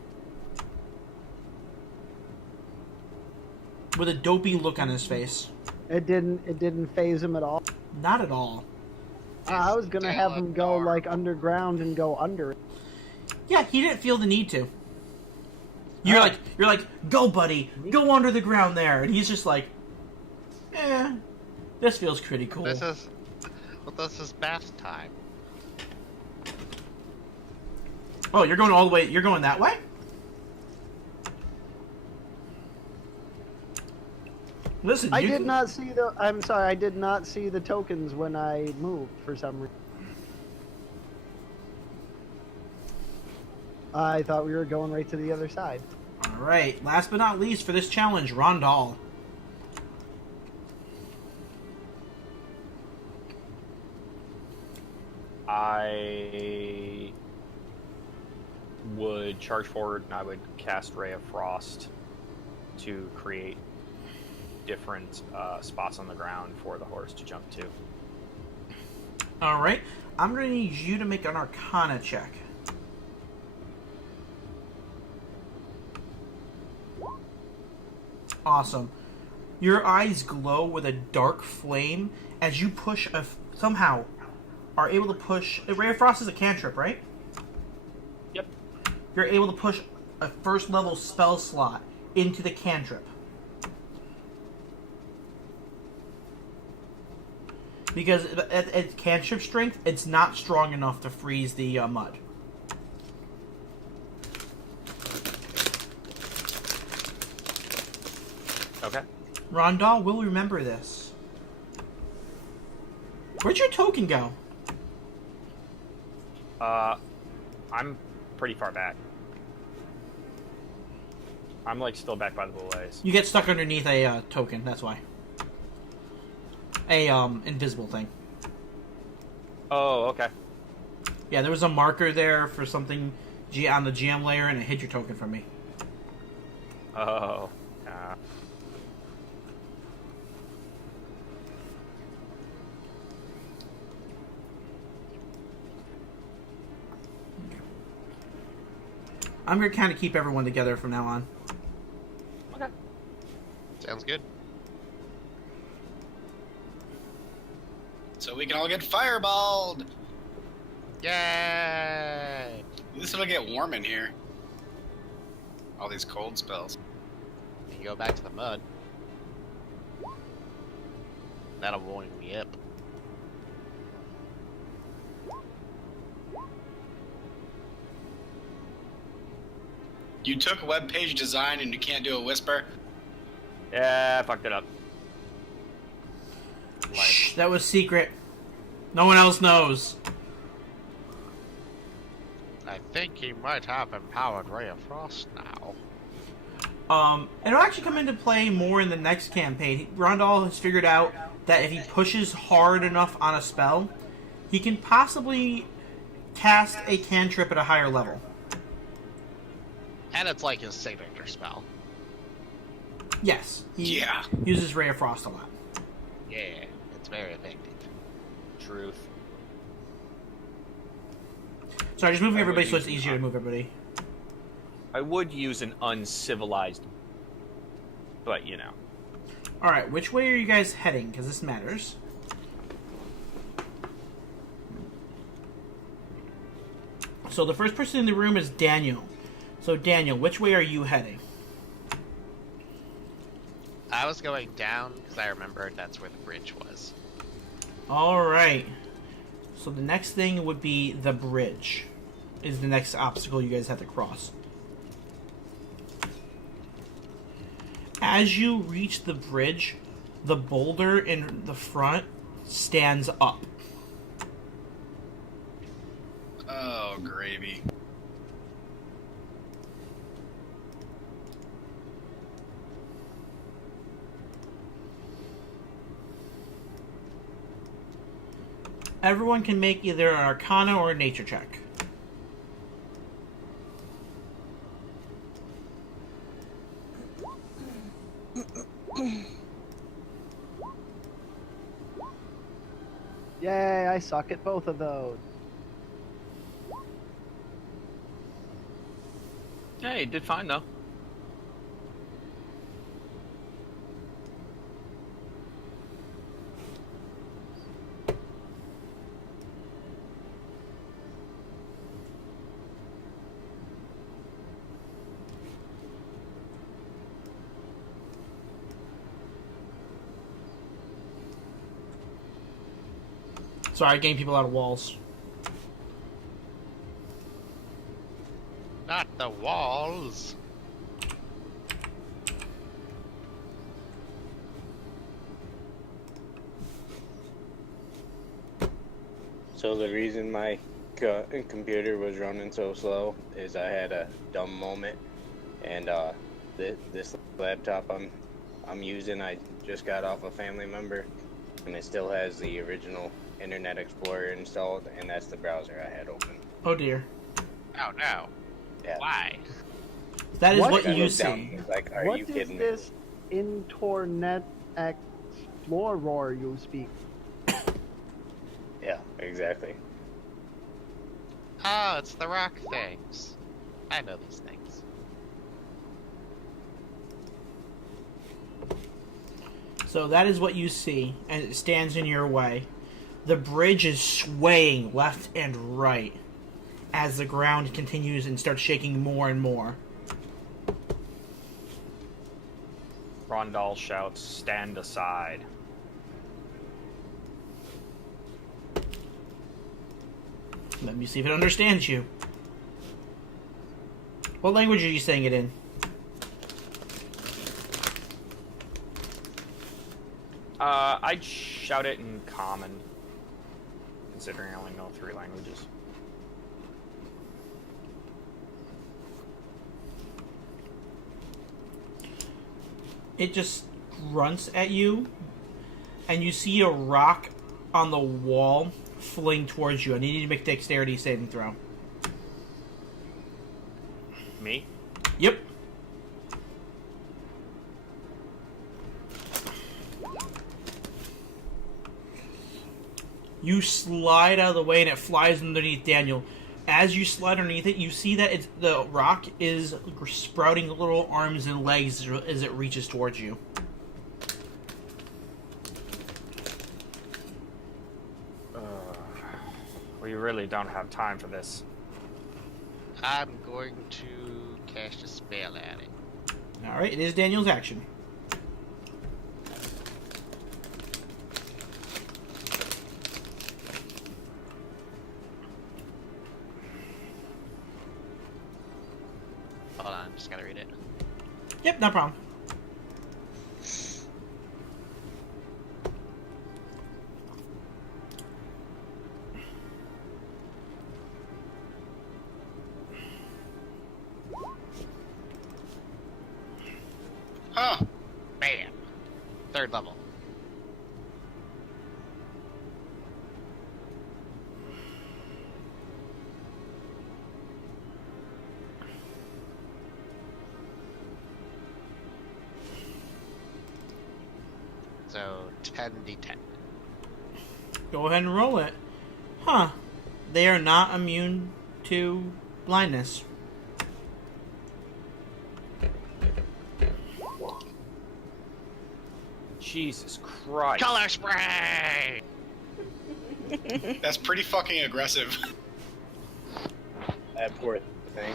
With a dopey look on his face. It didn't phase him at all. Not at all. I was gonna have him go like underground and go under it. Yeah, he didn't feel the need to. You're like, go buddy, go under the ground there. And he's just like, this feels pretty cool. This is bath time. Oh, you're going all the way, you're going that way? Listen, I did not see the. I'm sorry, I did not see the tokens when I moved for some reason. I thought we were going right to the other side. Alright, last but not least for this challenge, Rondal. I would charge forward and I would cast Ray of Frost to create different spots on the ground for the horse to jump to. All right. I'm going to need you to make an Arcana check. Awesome. Your eyes glow with a dark flame as you push somehow are able to push. Ray of Frost is a cantrip, right? Yep. You're able to push a first level spell slot into the cantrip. Because at cantrip strength, it's not strong enough to freeze the mud. Okay. Rondal will remember this. Where'd your token go? I'm pretty far back. I'm like still back by the blue lays. You get stuck underneath a token, that's why. A invisible thing. Oh, okay. Yeah, there was a marker there for something on the GM layer, and it hid your token from me. Oh. I'm going to kind of keep everyone together from now on. Okay. Sounds good. So we can all get fireballed. Yay! At least it'll get warm in here. All these cold spells. You can go back to the mud. That'll warm me up. You took web page design and you can't do a whisper? Yeah, I fucked it up. Shh, that was secret. No one else knows. I think he might have empowered Ray of Frost now. It'll actually come into play more in the next campaign. Rondal has figured out that if he pushes hard enough on a spell, he can possibly cast a cantrip at a higher level. And it's like his signature spell. Yes, he Yeah. uses Ray of Frost a lot. Yeah, it's very effective. Truth. Sorry, just moving I everybody would so it's use easier to move everybody. I would use an uncivilized, but you know. Alright, which way are you guys heading? Because this matters. So the first person in the room is Daniel. So Daniel, which way are you heading? I was going down because I remembered that's where the bridge was. Alright. So the next thing would be the bridge. Is the next obstacle you guys have to cross. As you reach the bridge, the boulder in the front stands up. Oh, gravy. Everyone can make either an Arcana or a Nature check. Yay, I suck at both of those. Hey, did fine though. Sorry, I gained people out of walls. Not the walls. So the reason my computer was running so slow is I had a dumb moment, and this laptop I'm using, I just got off a family member, and it still has the original Internet Explorer installed, and that's the browser I had open. Oh dear. Oh no. Yeah. Why? That is What? what I you looked down, see. it's like, are What you is kidding me? this Internet explorer you speak? Yeah, exactly. Oh, it's the rock things. I know these things. So that is what you see, and it stands in your way. The bridge is swaying left and right as the ground continues and starts shaking more and more. Rondal shouts, "Stand aside." Let me see if it understands you. What language are you saying it in? I'd shout it in common, considering I only know 3 languages. It just grunts at you, and you see a rock on the wall fling towards you. I need you to make a dexterity saving throw. Me? Yep. You slide out of the way and it flies underneath Daniel. As you slide underneath it, you see that the rock is sprouting little arms and legs as it reaches towards you. We really don't have time for this. I'm going to cast a spell at it. Alright, it is Daniel's action. Hold on, just gotta read it. Yep, no problem. Huh. Bam! 3rd level. So, 10d10. Go ahead and roll it. Huh. They are not immune to blindness. Jesus Christ. Color spray! That's pretty fucking aggressive. That poor thing.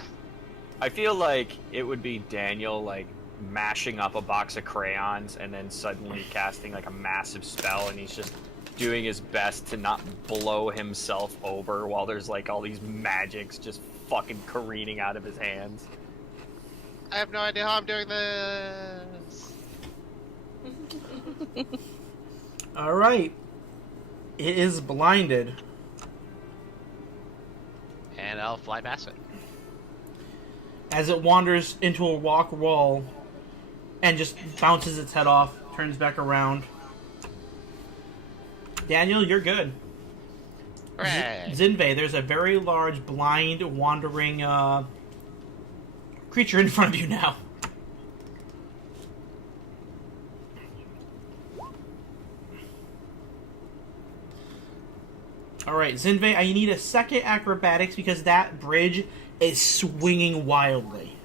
I feel like it would be Daniel, like, mashing up a box of crayons and then suddenly casting, like, a massive spell, and he's just doing his best to not blow himself over while there's, like, all these magics just fucking careening out of his hands. I have no idea how I'm doing this. Alright. It is blinded. And I'll fly past it. As it wanders into a rock wall and just bounces its head off, turns back around. Daniel, you're good. Hooray! Zinve, there's a very large, blind, wandering creature in front of you now. Alright, Zinve, I need a second acrobatics because that bridge is swinging wildly.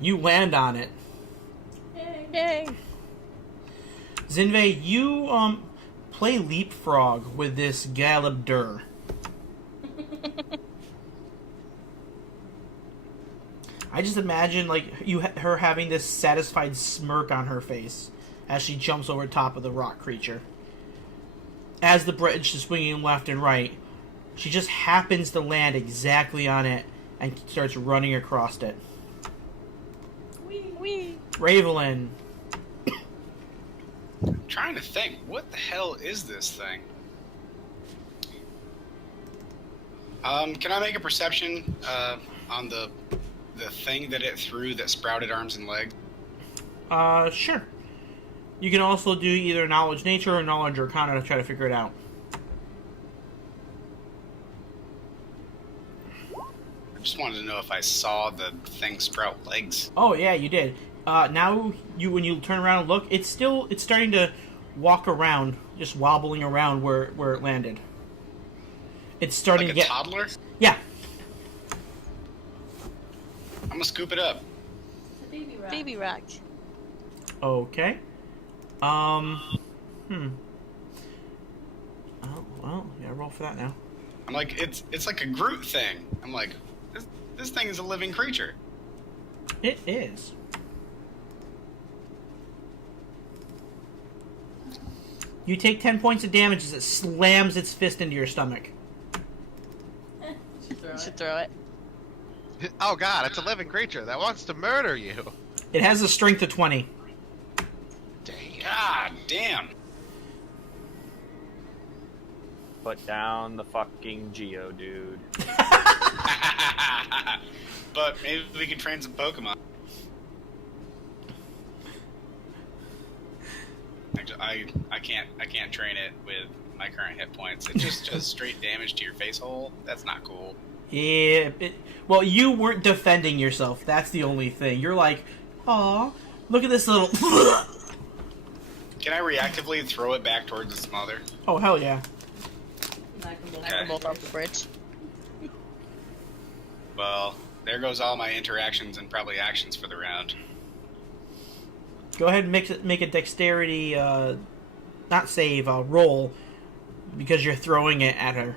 You land on it. Yay! Zinve, you play leapfrog with this Galabdur. I just imagine like her having this satisfied smirk on her face as she jumps over top of the rock creature. As the bridge is swinging left and right, she just happens to land exactly on it and starts running across it. Wee! Ravelin. I'm trying to think, what the hell is this thing? Can I make a perception on the thing that it threw that sprouted arms and legs? Sure. You can also do either knowledge nature or knowledge arcana to try to figure it out. I just wanted to know if I saw the thing sprout legs. Oh yeah, you did. Now when you turn around and look, it's starting to walk around, just wobbling around where it landed. It's starting Like to a get toddler? yeah. I'm gonna scoop it up. Baby rock. Okay. Oh, well, yeah, roll for that now. I'm like, it's like a Groot thing. I'm like, this thing is a living creature. It is. You take 10 points of damage as it slams its fist into your stomach. You should throw it. Oh god, it's a living creature that wants to murder you. It has a strength of 20. God damn. Put down the fucking Geo, dude. But maybe we can train some Pokemon. I can't train it with my current hit points. It just does straight damage to your face hole. That's not cool. Yeah, well, you weren't defending yourself. That's the only thing. You're like, aw, look at this little... Can I reactively throw it back towards its mother? Oh, hell yeah. Knock them both off the bridge. Well, there goes all my interactions and probably actions for the round. Go ahead and make a dexterity, not save, roll, because you're throwing it at her.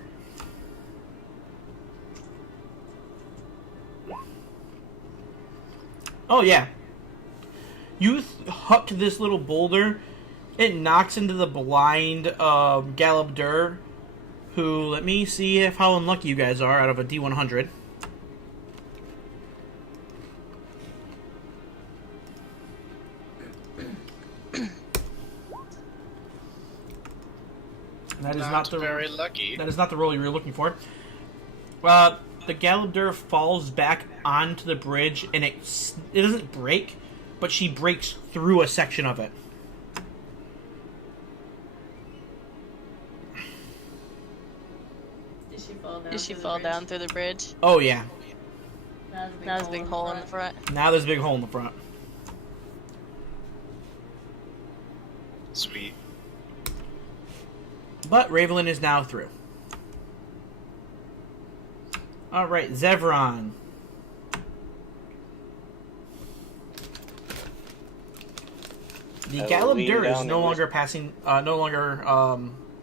Oh, yeah. You huck this little boulder. It knocks into the blind Galabdur, who, let me see how unlucky you guys are out of a D100. That is not very lucky. That is not the roll you were looking for. The Galabdur falls back onto the bridge, and it doesn't break, but she breaks through a section of it. Did she fall down through the bridge? Oh yeah. Now there's a big hole in the front. Now there's a big hole in the front. Sweet. But Ravelin is now through. Alright, Zevron. The Galabdur is no longer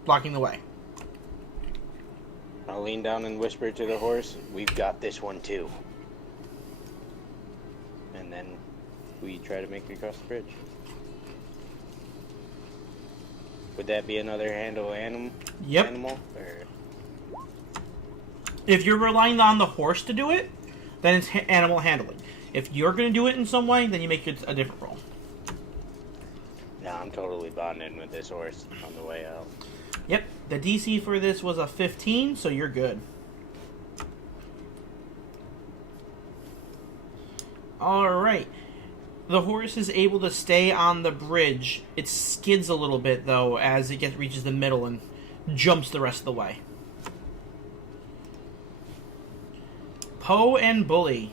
blocking the way. I'll lean down and whisper to the horse, "We've got this one too." And then we try to make it across the bridge. Would that be another animal? Yep. Animal? Or... If you're relying on the horse to do it, then it's animal handling. If you're going to do it in some way, then you make it a different roll. Nah, I'm totally bonding with this horse on the way out. Yep. The DC for this was a 15, so you're good. Alright. The horse is able to stay on the bridge. It skids a little bit, though, as it reaches the middle and jumps the rest of the way. Poe and Bully.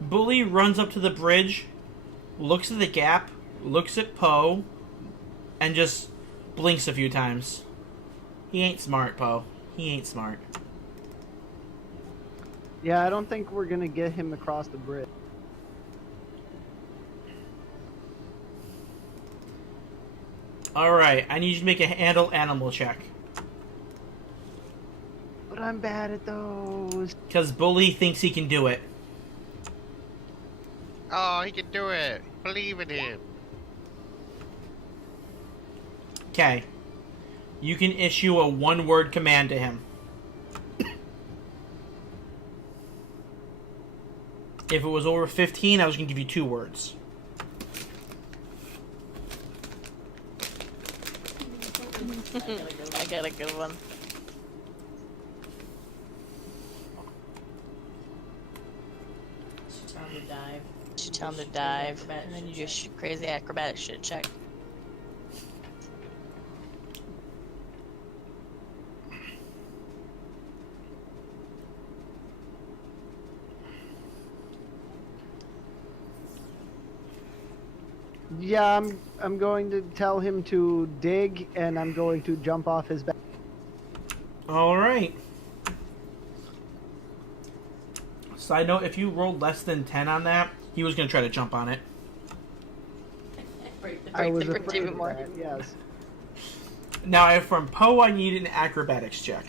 Bully runs up to the bridge, looks at the gap, looks at Poe, and just blinks a few times. He ain't smart, Poe. He ain't smart. Yeah, I don't think we're gonna get him across the bridge. Alright, I need you to make a handle animal check. But I'm bad at those. Because Bully thinks he can do it. Oh, he can do it. Believe in him. Okay. You can issue a one-word command to him. If it was over 15, I was going to give you 2 words. I got a good one. You tell him to dive, and then you just crazy acrobatic shit check. Yeah, I'm going to tell him to dig, and I'm going to jump off his back. All right. Side note: if you rolled less than 10 on that, he was going to try to jump on it. I was the afraid of even more. that, yes. Now, if from Poe, I need an acrobatics check.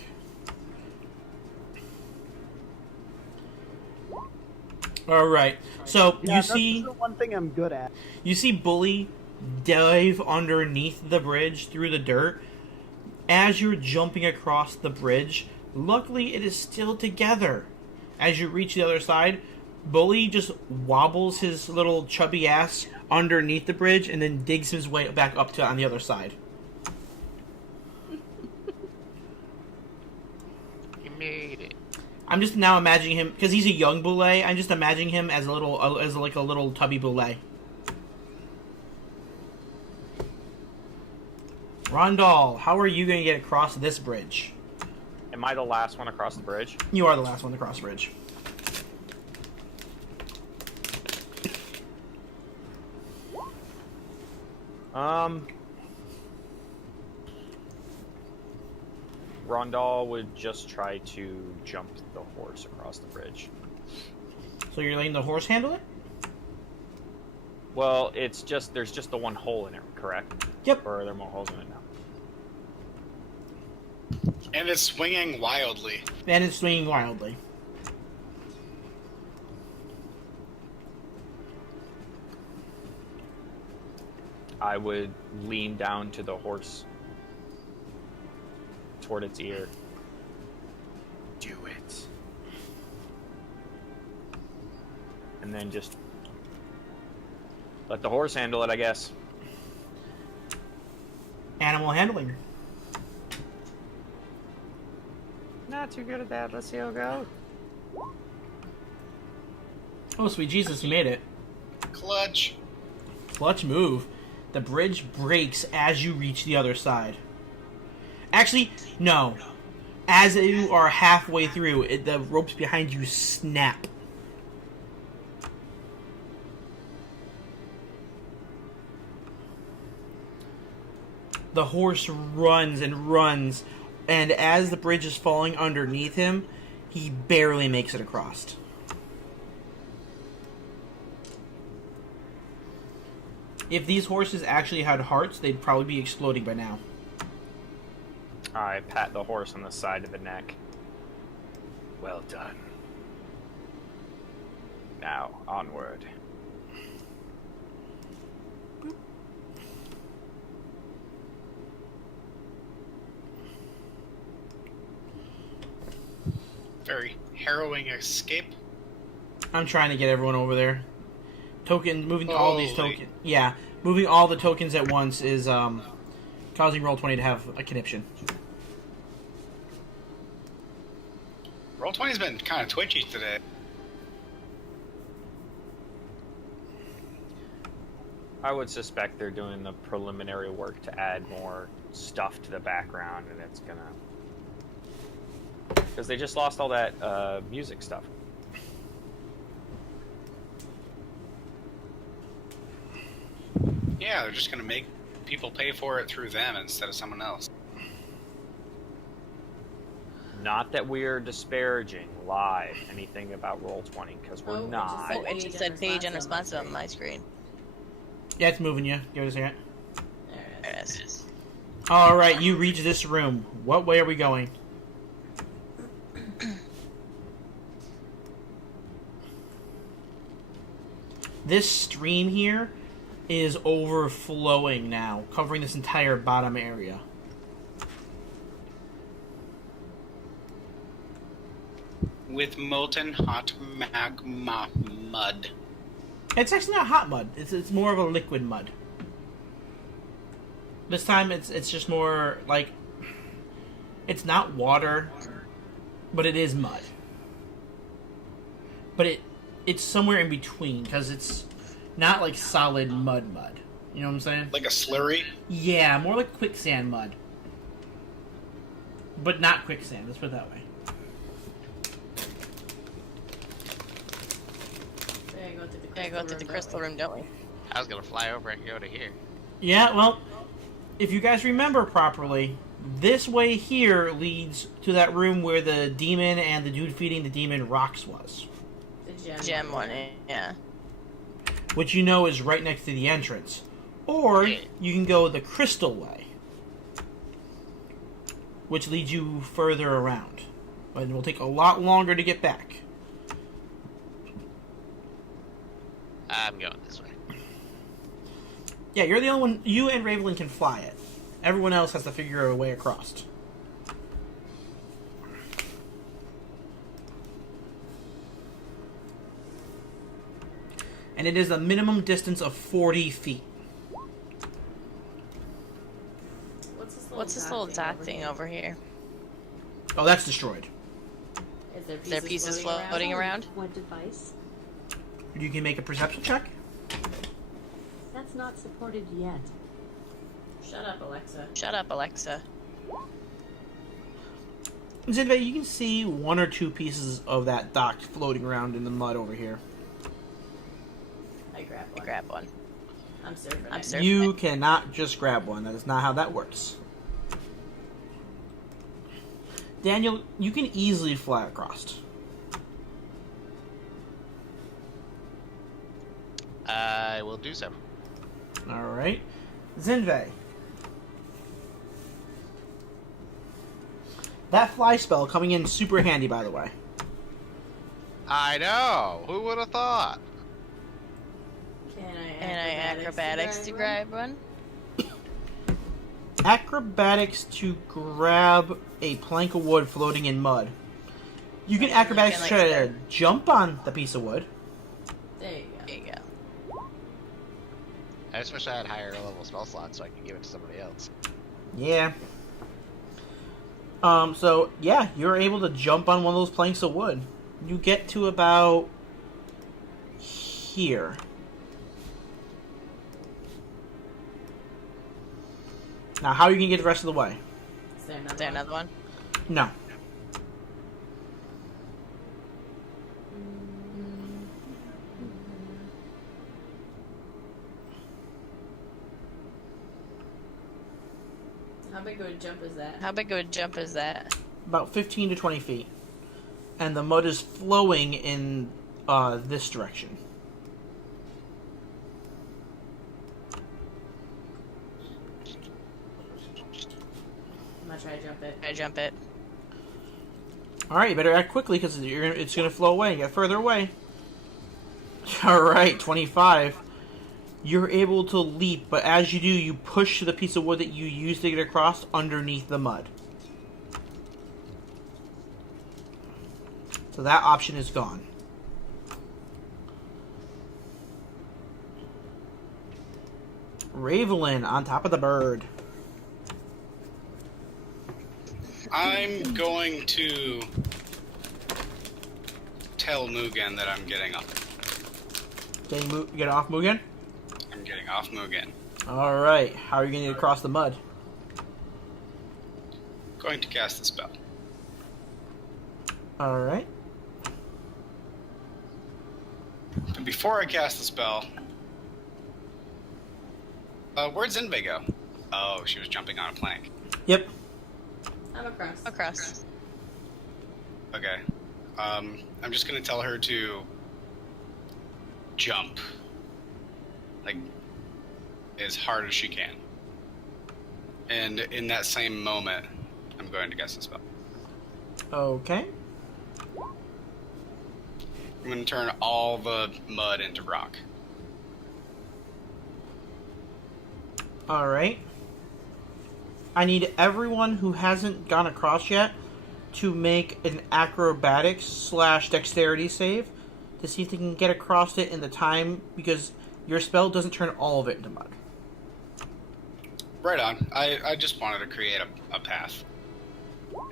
All right. So Yeah, that's the one thing I'm good at. you see Bully dive underneath the bridge through the dirt. As you're jumping across the bridge, luckily it is still together. As you reach the other side, Bully just wobbles his little chubby ass underneath the bridge and then digs his way back up to on the other side. You made it. I'm just now imagining him because he's a young Boulay. I'm just imagining him as a little tubby Boulay. Rondal, how are you going to get across this bridge? Am I the last one across the bridge? You are the last one to cross the bridge. Rondal would just try to jump the horse across the bridge. So you're letting the horse handle it? Well, it's just there's just the one hole in it, correct? Yep. Or are there more holes in it now? And it's swinging wildly. And it's swinging wildly. I would lean down to the horse toward its ear. Do it. And then just let the horse handle it, I guess. Animal handling. Not too good at that. Let's see how it goes. Oh, sweet Jesus, you made it. Clutch. Clutch move. The bridge breaks as you reach the other side. Actually, no. As you are halfway through, the ropes behind you snap. The horse runs and runs, and as the bridge is falling underneath him, he barely makes it across. If these horses actually had hearts, they'd probably be exploding by now. I pat the horse on the side of the neck. Well done. Now, onward. Very harrowing escape. I'm trying to get everyone over there. Moving all these Holy. tokens. Yeah, moving all the tokens at once is causing Roll20 to have a conniption. Roll20's been kind of twitchy today. I would suspect they're doing the preliminary work to add more stuff to the background, and it's gonna... Because they just lost all that music stuff. Yeah, they're just gonna make people pay for it through them instead of someone else. Not that we're disparaging live anything about Roll20, because we're Oh, not. Oh, it just said page unresponsive on my screen. Yeah, it's moving you. Give it a second. There it is. Alright, you reach this room. What way are we going? This stream here is overflowing now, covering this entire bottom area. With molten hot magma mud. It's actually not hot mud. It's more of a liquid mud. This time it's just more like it's not water, but it is mud. But it's somewhere in between because it's not like solid mud. You know what I'm saying? Like a slurry? Yeah, more like quicksand mud. But not quicksand, let's put it that way. Yeah, go to the crystal room, don't we? I was gonna fly over and go to here. Yeah, well, if you guys remember properly, this way here leads to that room where the demon and the dude feeding the demon rocks was. The Gem one, yeah. Which you know is right next to the entrance. Or you can go the crystal way, which leads you further around. But it will take a lot longer to get back. I'm going this way. Yeah, you're the only one. You and Ravelin can fly it. Everyone else has to figure a way across. And it is a minimum distance of 40 feet. What's this little dot thing over here? Oh, that's destroyed. Is There are pieces floating around? What device? You can make a perception check. That's not supported yet. Shut up, Alexa. Shut up, Alexa. Zinve, you can see one or two pieces of that dock floating around in the mud over here. I grab one. Grab one. I'm serving I'm it. serving You it. cannot just grab one. That is not how that works. Daniel, you can easily fly across. I will do so. Alright. Zinve. That fly spell coming in super handy, by the way. I know. Who would have thought? Can I Acrobatics to grab one? Acrobatics to grab a plank of wood floating in mud. You can acrobatics to try to jump on the piece of wood. There you go. There you go. I just wish I had higher level spell slots so I could give it to somebody else. Yeah. So, yeah, you're able to jump on one of those planks of wood. You get to about here. Now, how are you going to get the rest of the way? Is there another one? No. How big of a jump is that? How big of a jump is that? About 15 to 20 feet. And the mud is flowing in this direction. I'm gonna try to jump it. I jump it. Alright, you better act quickly because it's going to flow away and get further away. Alright, 25. You're able to leap, but as you do, you push the piece of wood that you used to get across underneath the mud. So that option is gone. Ravelin on top of the bird. I'm going to tell Mugen that I'm getting off. Get off Mugen? I'm getting off Mugen. Alright, how are you going to get across the mud? Going to cast the spell. Alright. And before I cast the spell, where'd Zinbe go? Oh, she was jumping on a plank. Yep. I'm across. Across. Okay. I'm just gonna tell her to jump, like, as hard as she can. And in that same moment, I'm going to cast the spell. Okay. I'm gonna turn all the mud into rock. Alright. I need everyone who hasn't gone across yet to make an acrobatics / dexterity save to see if they can get across it in the time, because your spell doesn't turn all of it into mud. Right on. I just wanted to create a path.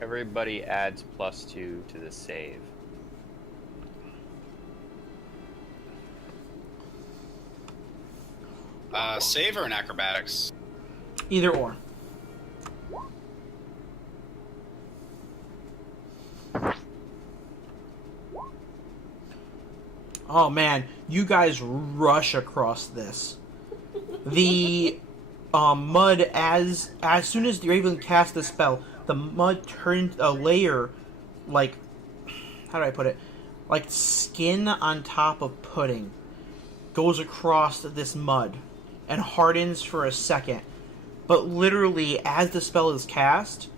Everybody adds +2 to the save. Save or an acrobatics? Either or. Oh man, you guys rush across this. The mud, as soon as you're able to cast the spell, the mud turns a layer, like, how do I put it? Like skin on top of pudding, goes across this mud and hardens for a second. But literally, as the spell is cast,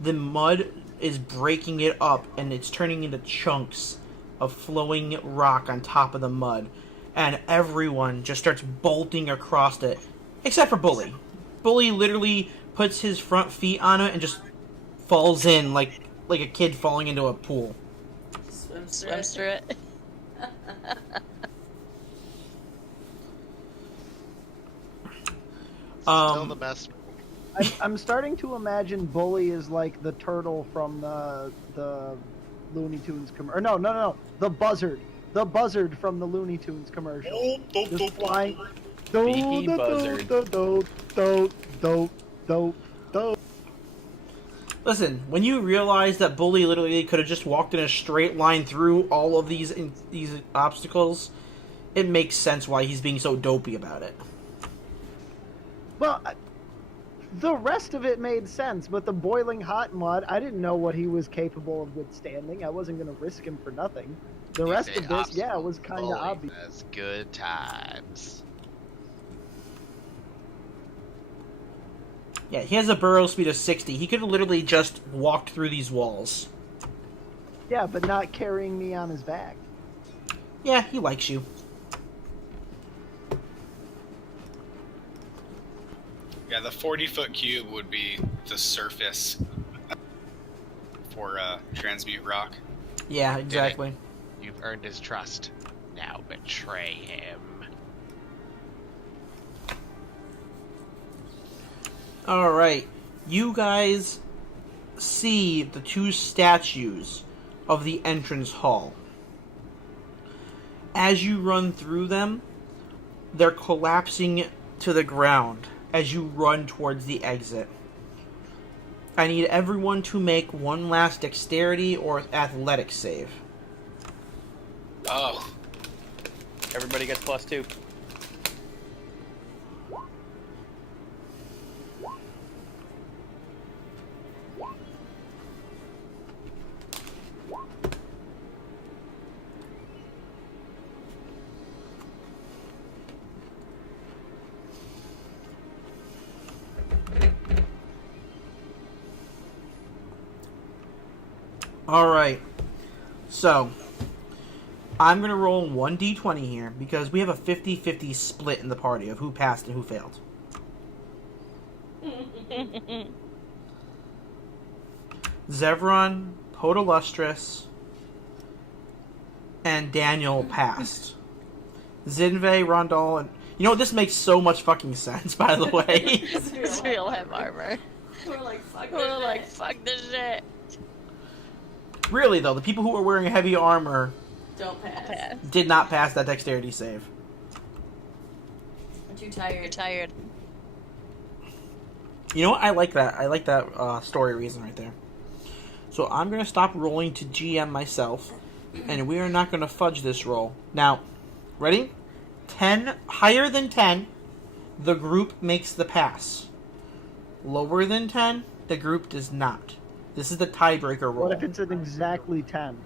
the mud is breaking it up and it's turning into chunks of flowing rock on top of the mud. And everyone just starts bolting across it, except for Bully. Bully literally puts his front feet on it and just falls in like a kid falling into a pool. Swims through it. Still the best. I'm starting to imagine Bully is like the turtle from the Looney Tunes commercial. No, the buzzard. The buzzard from the Looney Tunes commercial. Just flying. Beaky buzzard. Listen, when you realize that Bully literally could have just walked in a straight line through all of these obstacles, it makes sense why he's being so dopey about it. Well, the rest of it made sense, but the boiling hot mud, I didn't know what he was capable of withstanding. I wasn't going to risk him for nothing. The rest of this, yeah, was kind of obvious. That's good times. Yeah, he has a burrow speed of 60. He could have literally just walked through these walls. Yeah, but not carrying me on his back. Yeah, he likes you. Yeah, the 40-foot cube would be the surface for transmute rock. Yeah, exactly. You've earned his trust. Now betray him. Alright, you guys see the two statues of the entrance hall. As you run through them, they're collapsing to the ground as you run towards the exit. I need everyone to make one last dexterity or athletics save. Oh. Everybody gets +2. Alright, so I'm going to roll 1d20 here because we have a 50-50 split in the party of who passed and who failed. Zevron, Podolustris, and Daniel passed. Zinve, Rondal, and... You know what? This makes so much fucking sense, by the way. We all have armor. We're like, fuck We're this like, shit. fuck this shit. Really, though, the people who are wearing heavy armor Don't pass. did not pass that dexterity save. I'm too tired. You're tired. You know what? I like that. I like that story reason right there. So I'm going to stop rolling to GM myself, and we are not going to fudge this roll. Now, ready? 10, higher than 10, the group makes the pass. Lower than 10, the group does not. This is the tiebreaker roll. What if it's at exactly 10?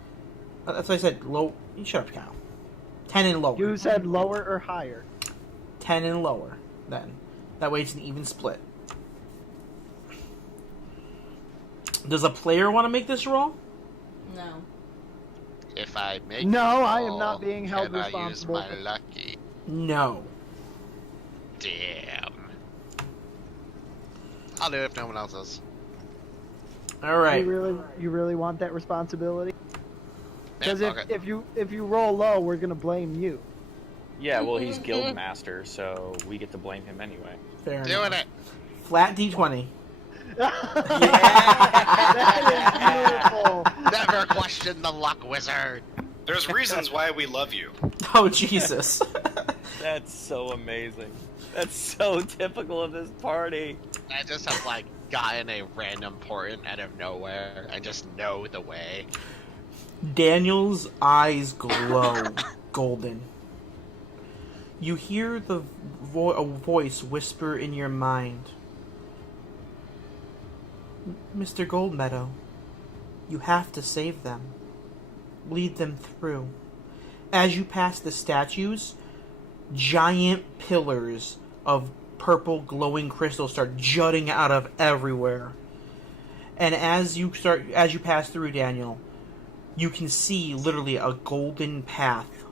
That's what I said. Low. You shut up, Kyle. 10 and lower. You said lower or higher? 10 and lower, then. That way it's an even split. Does a player want to make this roll? No. If I make No, the I am roll, not being held can I use responsible my for- lucky? No. Damn. I'll do it if no one else does. Alright. You really want that responsibility? Because Yeah, okay. if you roll low, we're gonna blame you. Yeah, well, he's guild master, so we get to blame him anyway. Fair Doing enough. it. Flat D20. That is beautiful. Never question the luck wizard. There's reasons why we love you. Oh, Jesus. That's so amazing. That's so typical of this party. I just have like gotten a random portent out of nowhere and just know the way. Daniel's eyes glow golden. You hear a voice whisper in your mind. Mr. Goldmeadow, you have to save them. Lead them through. As you pass the statues, giant pillars of purple glowing crystals start jutting out of everywhere. And as you pass through, Daniel, you can see literally a golden path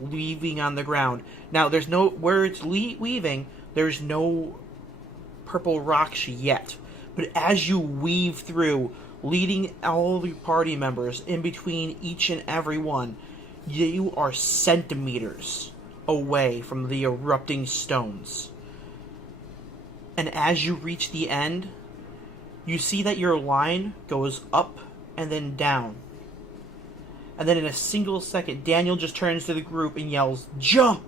weaving on the ground. Now, there's no where it's weaving. There's no purple rocks yet, but as you weave through, leading all of your party members in between each and every one, you are centimeters away from the erupting stones. And as you reach the end, you see that your line goes up and then down. And then in a single second, Daniel just turns to the group and yells, "Jump!"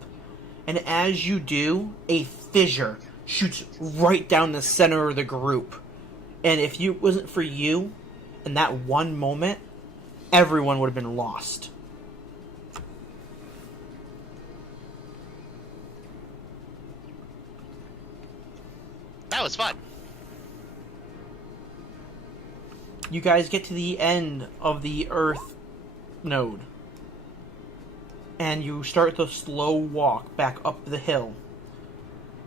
And as you do, a fissure shoots right down the center of the group. And if it wasn't for you, in that one moment, everyone would have been lost. That was fun. You guys get to the end of the Earth node. And you start the slow walk back up the hill.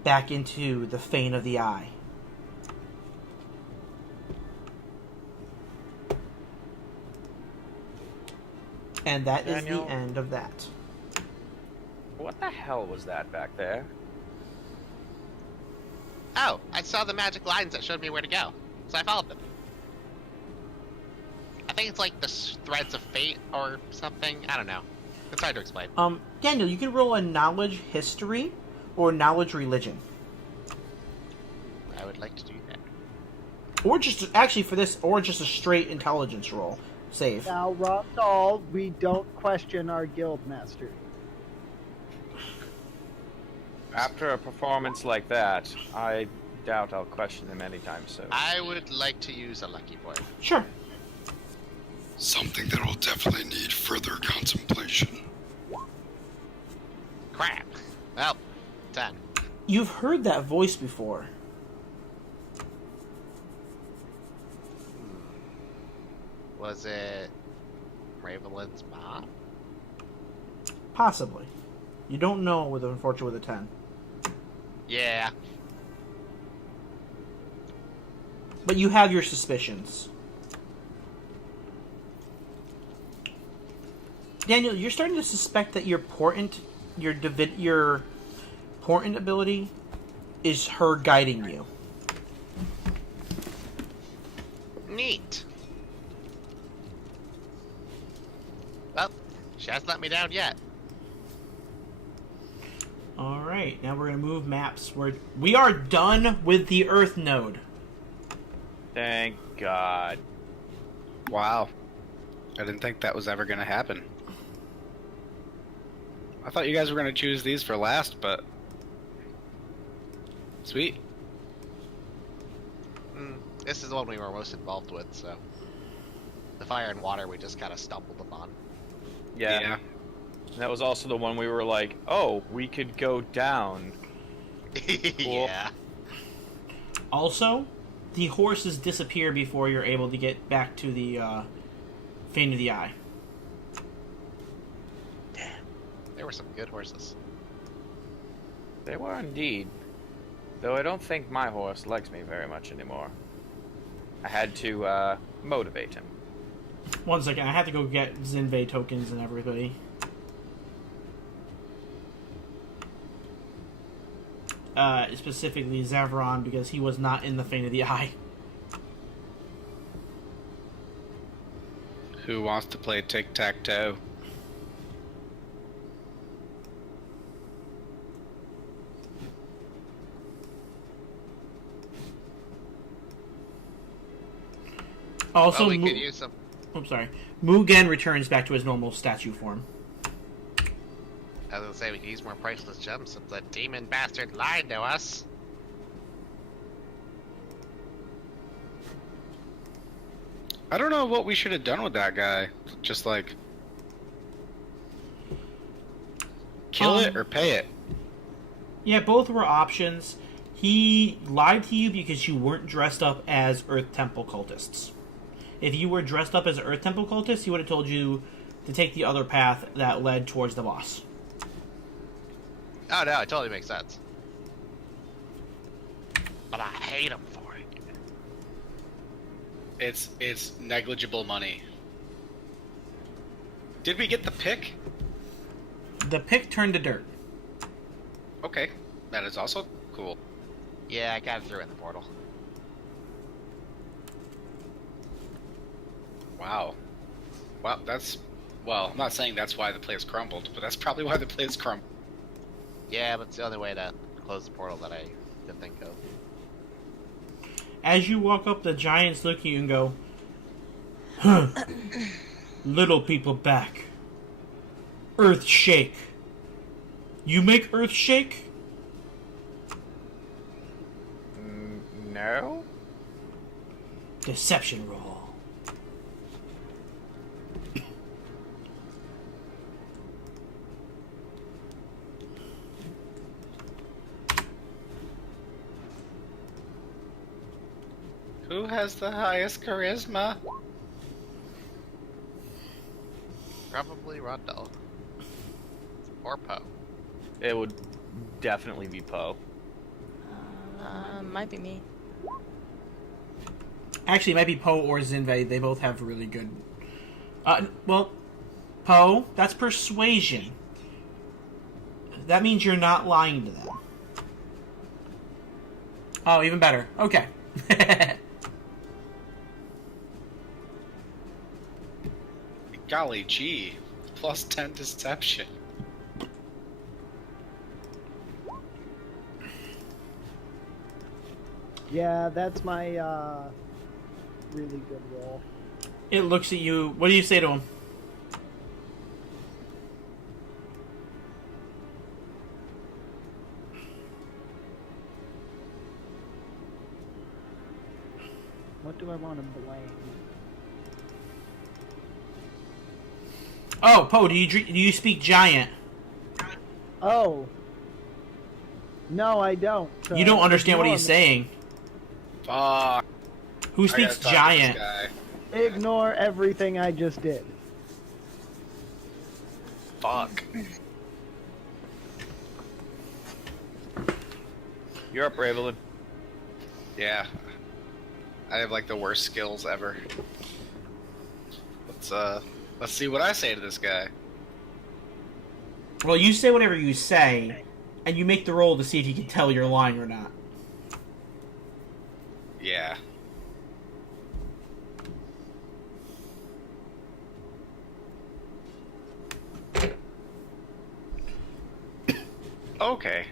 Back into the Fane of the Eye. And that Daniel, is the end of that. What the hell was that back there? Oh, I saw the magic lines that showed me where to go, so I followed them. I think it's like the threads of fate or something. I don't know. It's hard to explain. Daniel, you can roll a knowledge history or knowledge religion. I would like to do that. Or just, actually for this, or just a straight intelligence roll. Save. Now, Rob, we don't question our guild master. After a performance like that, I doubt I'll question him anytime soon. I would like to use a lucky point. Sure. Something that will definitely need further contemplation. Crap. Well, 10. You've heard that voice before. Was it Ravelin's mom? Possibly. You don't know with unfortunately with a 10. Yeah. But you have your suspicions. Daniel, you're starting to suspect that your portent ability is her guiding you. Neat. Well, she hasn't let me down yet. Alright, now we're going to move maps. We are done with the Earth node. Thank God. Wow. I didn't think that was ever going to happen. I thought you guys were going to choose these for last, but... Sweet. This is the one we were most involved with, so... The fire and water we just kind of stumbled upon. Yeah. And that was also the one we were like, oh, we could go down. Yeah. Also, the horses disappear before you're able to get back to the Fane of the Eye. There were some good horses. They were indeed. Though I don't think my horse likes me very much anymore. I had to motivate him. One second, I have to go get Zinvei tokens and everybody. Specifically Zavron, because he was not in the Fane of the Eye. Who wants to play tic-tac-toe? Also, we could use some. I'm sorry. Mugen returns back to his normal statue form. I was gonna say we could use more priceless gems since that demon bastard lied to us. I don't know what we should have done with that guy. Just like... Kill it or pay it? Yeah, both were options. He lied to you because you weren't dressed up as Earth Temple cultists. If you were dressed up as an Earth Temple cultist, he would have told you to take the other path that led towards the boss. Oh no, it totally makes sense. But I hate him for it. It's negligible money. Did we get the pick? The pick turned to dirt. Okay, that is also cool. Yeah, I kind of threw it in the portal. Wow. Well, I'm not saying that's why the place crumbled, but that's probably why the place crumbled. Yeah, but it's the only way to close the portal that I could think of. As you walk up, the giants look at you and go, "Huh. Little people back. Earth shake. You make Earth shake?" No? Deception roll. Who has the highest charisma? Probably Rondell. Or Poe. It would definitely be Poe. Might be me. Actually, it might be Poe or Zinve. They both have really good... well, Poe, that's persuasion. That means you're not lying to them. Oh, even better. Okay. Golly gee, plus 10 deception. Yeah, that's my really good roll. It looks at you. What do you say to him? What do I want to blame? Oh, Poe, do you speak giant? Oh. No, I don't. You don't understand what he's saying. Fuck. Who speaks giant? Ignore everything I just did. Fuck. You're up, Ravelin. Yeah. I have like the worst skills ever. Let's see what I say to this guy. Well, you say whatever you say, and you make the roll to see if you can tell you're lying or not. Yeah. Okay.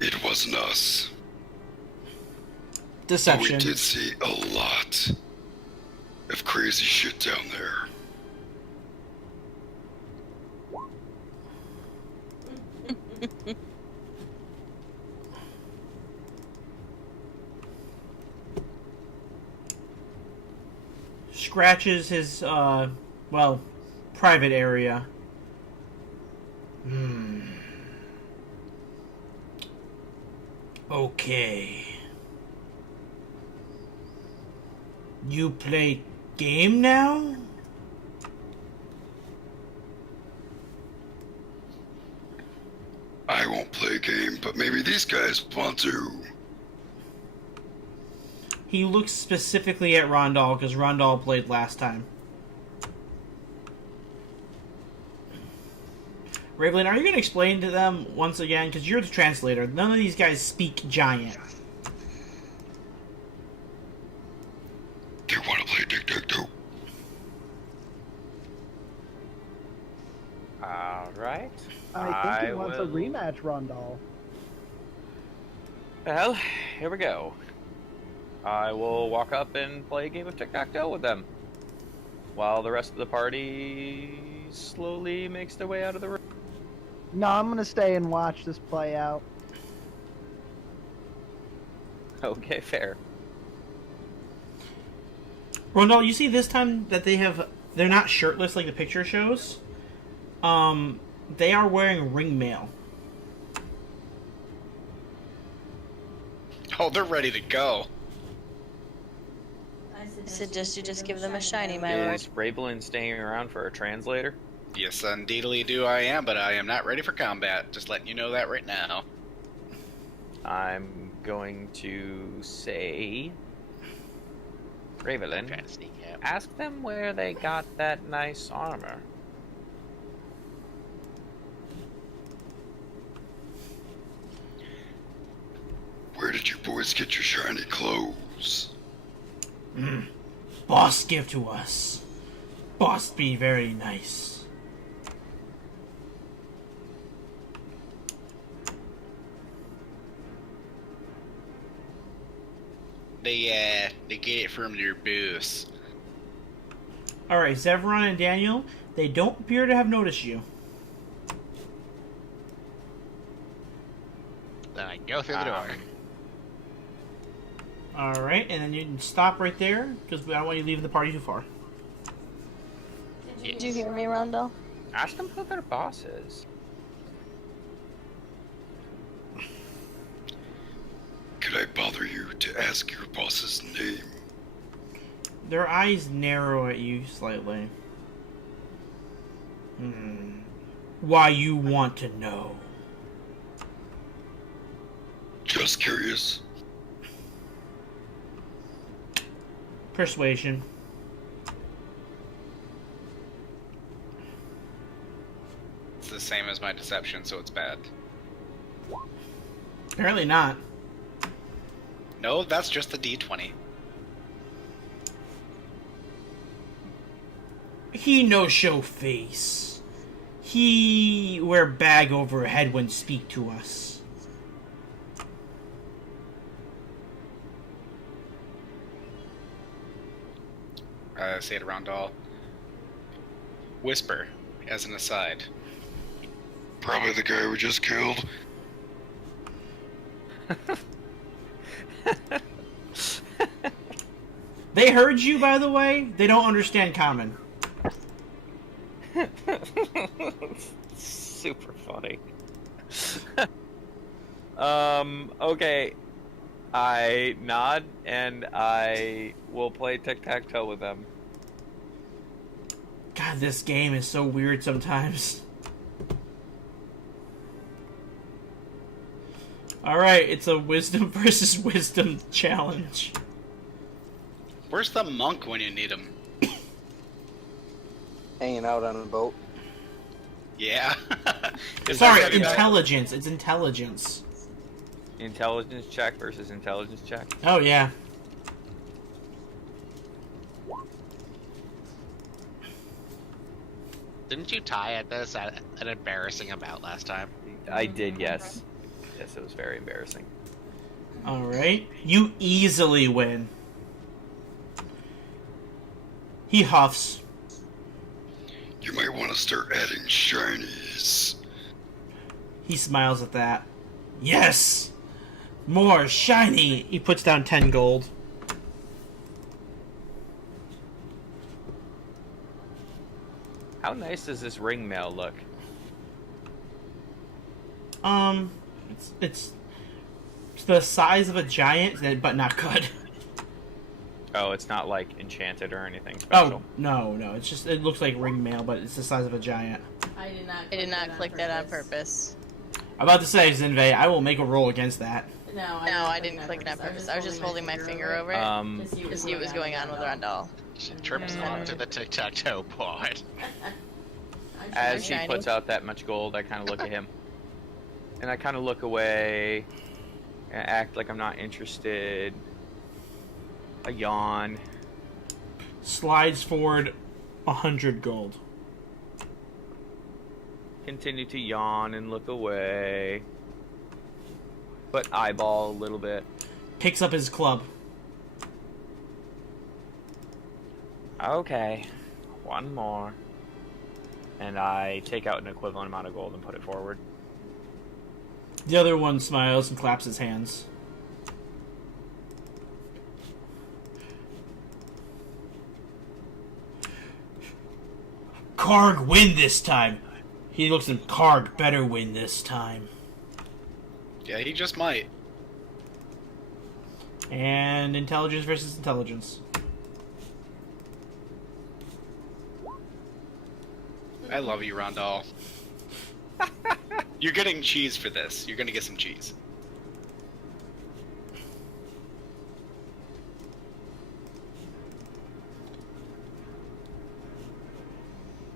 It wasn't us. Deception. But we did see a lot of crazy shit down there. Scratches his, well, private area. Okay. You play game now? I won't play a game, but maybe these guys want to. He looks specifically at Rondal because Rondal played last time. Ravelin, are you going to explain to them once again? Because you're the translator. None of these guys speak giant. They want to play tic-tac-toe. Alright. I think he wants a rematch, Rondal. Well, here we go. I will walk up and play a game of tic-tac-toe with them, while the rest of the party slowly makes their way out of the room. No, I'm gonna stay and watch this play out. Okay, fair. Rondal, you see this time that they're not shirtless like the picture shows. They are wearing ring mail. Oh, they're ready to go. I suggest you just give them a shiny, my lord. Is Ravelin staying around for a translator? Yes, indeedly do I am, but I am not ready for combat. Just letting you know that right now. I'm going to say, I'm Ravelin, trying to sneak out. ask them where they got that nice armor. Where did you boys get your shiny clothes? Boss give to us. Boss be very nice. They get it from their boss. Alright, Zevron and Daniel, they don't appear to have noticed you. Then I go through the door. Alright, and then you can stop right there, because I don't want you leaving the party too far. Did you hear me, Rondell? Ask them who their boss is. Could I bother you to ask your boss's name? Their eyes narrow at you slightly. Why you want to know? Just curious. Persuasion. It's the same as my deception, so it's bad. Apparently not. No, that's just the D20. He no show face. He wear bag over head when speak to us. Say it around all. Whisper, as an aside. Probably the guy we just killed. They heard you, by the way. They don't understand common. Super funny. Okay. I nod and I will play tic-tac-toe with them. God, this game is so weird sometimes. Alright, it's a wisdom versus wisdom challenge. Where's the monk when you need him? Hanging out on a boat. Yeah. Sorry, intelligence. It's intelligence. Intelligence check versus intelligence check. Oh, yeah. Didn't you tie at this at an embarrassing amount last time? I did, yes. Yes, it was very embarrassing. Alright. You easily win. He huffs. You might want to start adding shinies. He smiles at that. Yes! More shiny! He puts down 10 gold. How nice does this ring mail look? It's the size of a giant, but not good. Oh, it's not like enchanted or anything special. Oh, no. It's just, it looks like ring mail, but it's the size of a giant. I I did not click that on purpose. I'm about to say, Zinvei, I will make a roll against that. No, I didn't click it on purpose. I was just holding my finger over it to see what was going on with Rondell. She trips onto the tic-tac-toe board. As he shiny. puts out that much gold, I kind of look at him. And I kind of look away and act like I'm not interested. A yawn. Slides forward 100 gold. Continue to yawn and look away. But eyeball a little bit. Picks up his club. Okay. One more. And I take out an equivalent amount of gold and put it forward. The other one smiles and claps his hands. Karg win this time. He looks in Karg better win this time. Yeah, he just might. And intelligence versus intelligence. I love you, Rondell. You're getting cheese for this. You're gonna get some cheese.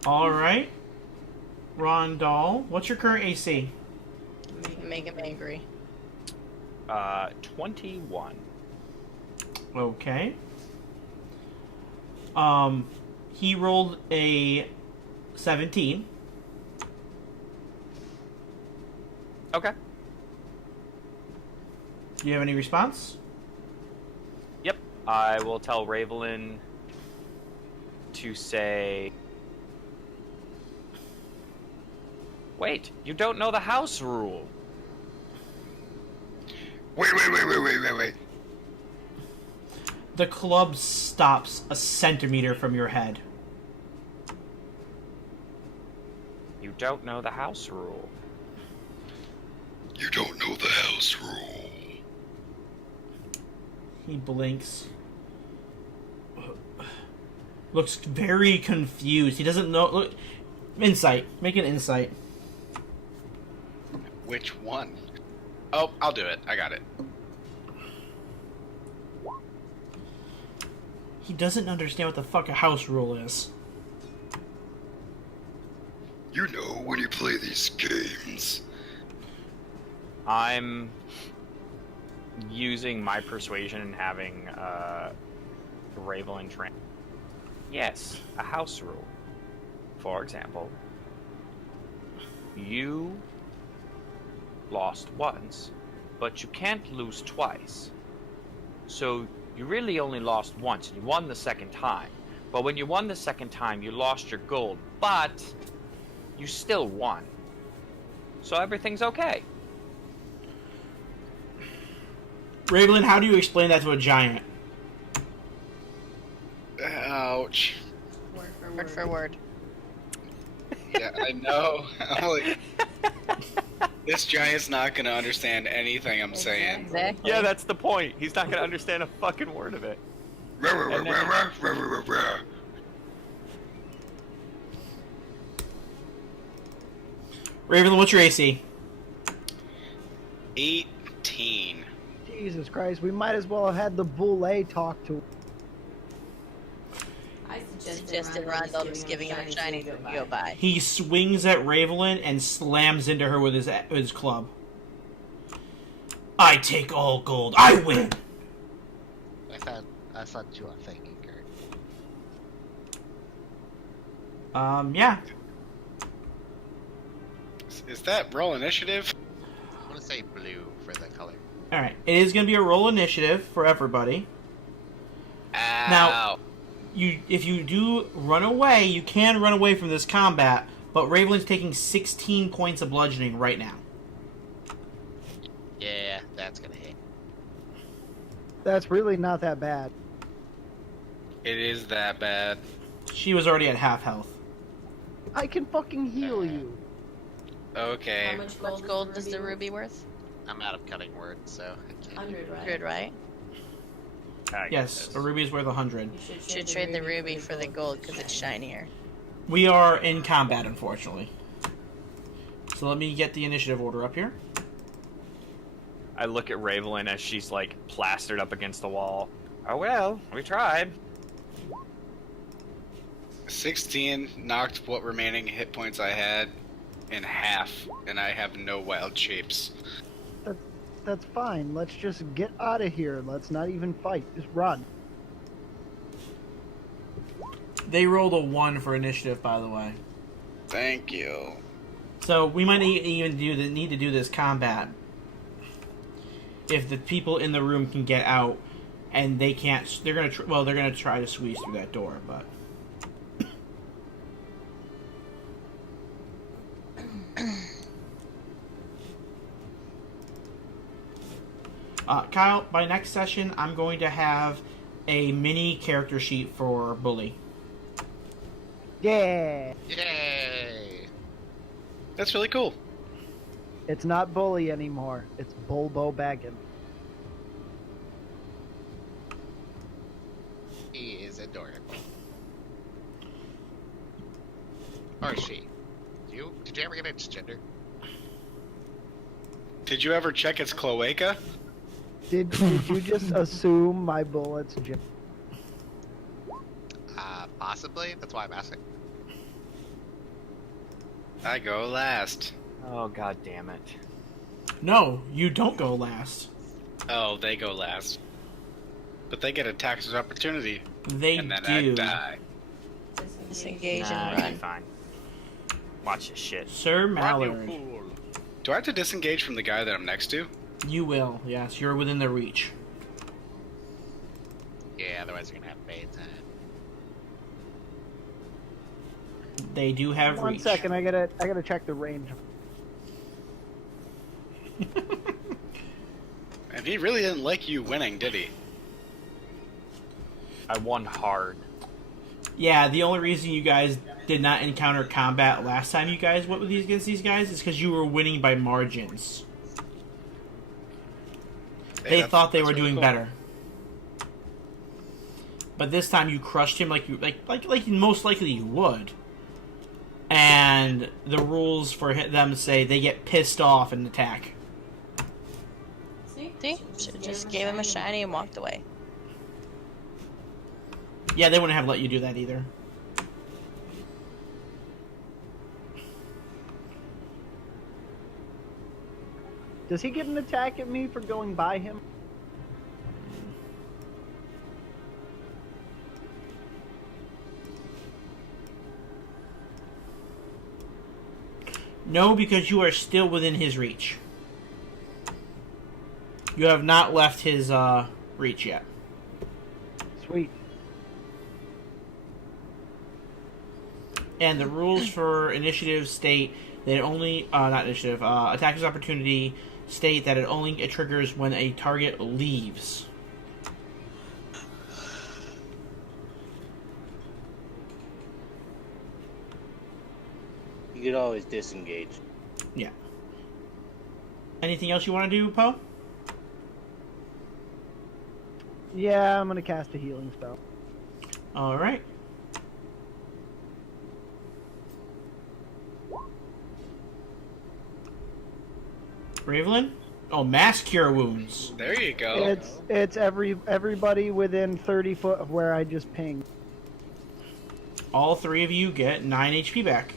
Alright. Rondell, what's your current AC? Make him angry. 21. Okay. He rolled a 17. Okay. Do you have any response? Yep. I will tell Ravelin to say... Wait, you don't know the house rule. Wait. The club stops a centimeter from your head. You don't know the house rule. You don't know the house rule. He blinks. Looks very confused. He doesn't know. Look, insight. Make an insight. Which one? Oh, I'll do it. I got it. He doesn't understand what the fuck a house rule is. You know when you play these games. I'm using my persuasion and having Ravelin train. Yes, a house rule. For example, you lost once, but you can't lose twice. So you really only lost once, and you won the second time. But when you won the second time, you lost your gold, but you still won. So everything's okay. Ravelin, how do you explain that to a giant? Ouch. Word for word. Yeah, I know. I'm like, this giant's not gonna understand anything I'm saying. Exactly. Yeah, that's the point. He's not gonna understand a fucking word of it. Ravelin, what's your AC? 18. Jesus Christ, we might as well have had the Boule talk to him. I Suggested Rondell just giving him a shiny to go by. He swings at Ravelin and slams into her with his club. I take all gold. I win. I thought you were thinking, Kurt. Yeah. Is that roll initiative? I'm gonna say blue for the color. All right. It is going to be a roll initiative for everybody. Ow. Now, if you do run away, you can run away from this combat, but Ravelin's taking 16 points of bludgeoning right now. Yeah, that's gonna hit. That's really not that bad. It is that bad. She was already at half health. I can fucking heal you. Okay. How much How much gold is the ruby worth? I'm out of cutting words, so I can't. 100, right? 100, right? Yes, a ruby is worth 100. You Should trade the ruby for the gold because it's shinier. We are in combat, unfortunately. So let me get the initiative order up here. I look at Ravelin as she's like plastered up against the wall. Oh well, we tried. 16 knocked what remaining hit points I had in half, and I have no wild shapes. That's fine. Let's just get out of here. Let's not even fight. Just run. They rolled a 1 for initiative, by the way. Thank you. So we might even need to do this combat if the people in the room can get out, and they can't. They're gonna they're gonna try to squeeze through that door, but. Kyle, by next session, I'm going to have a mini character sheet for Bully. Yeah. Yay! That's really cool. It's not bully anymore. It's Bulbo Baggin. He is adorable. Or she. Did you ever get its gender? Did you ever check its cloaca? Did you just assume my bullets? Possibly. That's why I'm asking. I go last. Oh, god damn it. No, you don't go last. Oh, they go last. But they get attacks of opportunity. They and then do. I die. Disengage Nah, and you'll run. be fine. Watch this shit. Sir Run, you Mallard, fool. Do I have to disengage from the guy that I'm next to? you will. Yes, you're within the reach. Yeah, otherwise you're gonna have bait time. They do have One reach. second, I gotta check the range. And he really didn't like you winning, did he? I won hard. Yeah, the only reason you guys did not encounter combat last time you guys went with against these guys is because you were winning by margins. Hey, They thought they that's were really doing cool. better. But this time you crushed him like most likely you would. And the rules for them say they get pissed off and attack. See? Should've just gave him a shiny and walked away. Yeah, they wouldn't have let you do that either. Does he get an attack at me for going by him? No, because you are still within his reach. You have not left his reach yet. Sweet. And the rules for initiative state that it only, not initiative, attacker's opportunity state that it only triggers when a target leaves. You could always disengage. Yeah. Anything else you want to do, Poe? Yeah, I'm gonna cast a healing spell. Alright. Ravelin? Oh, mass cure wounds. There you go. It's everybody within 30 foot of where I just pinged. All three of you get 9 HP back.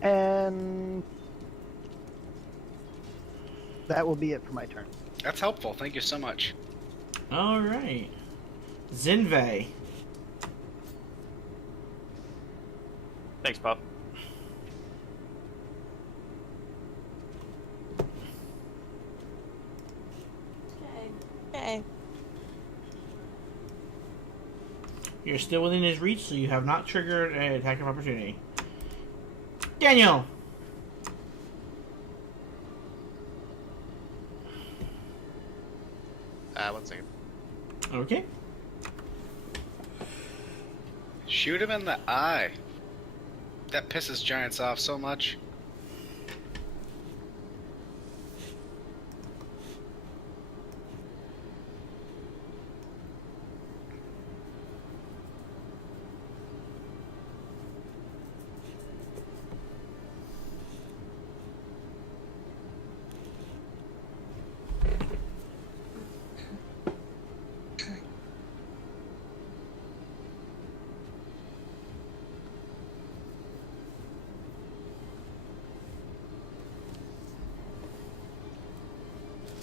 And that will be it for my turn. That's helpful. Thank you so much. Alright. Zinve. Thanks, Pup. Okay. You're still within his reach, so you have not triggered an attack of opportunity. Daniel! One second. Okay. Shoot him in the eye. That pisses giants off so much.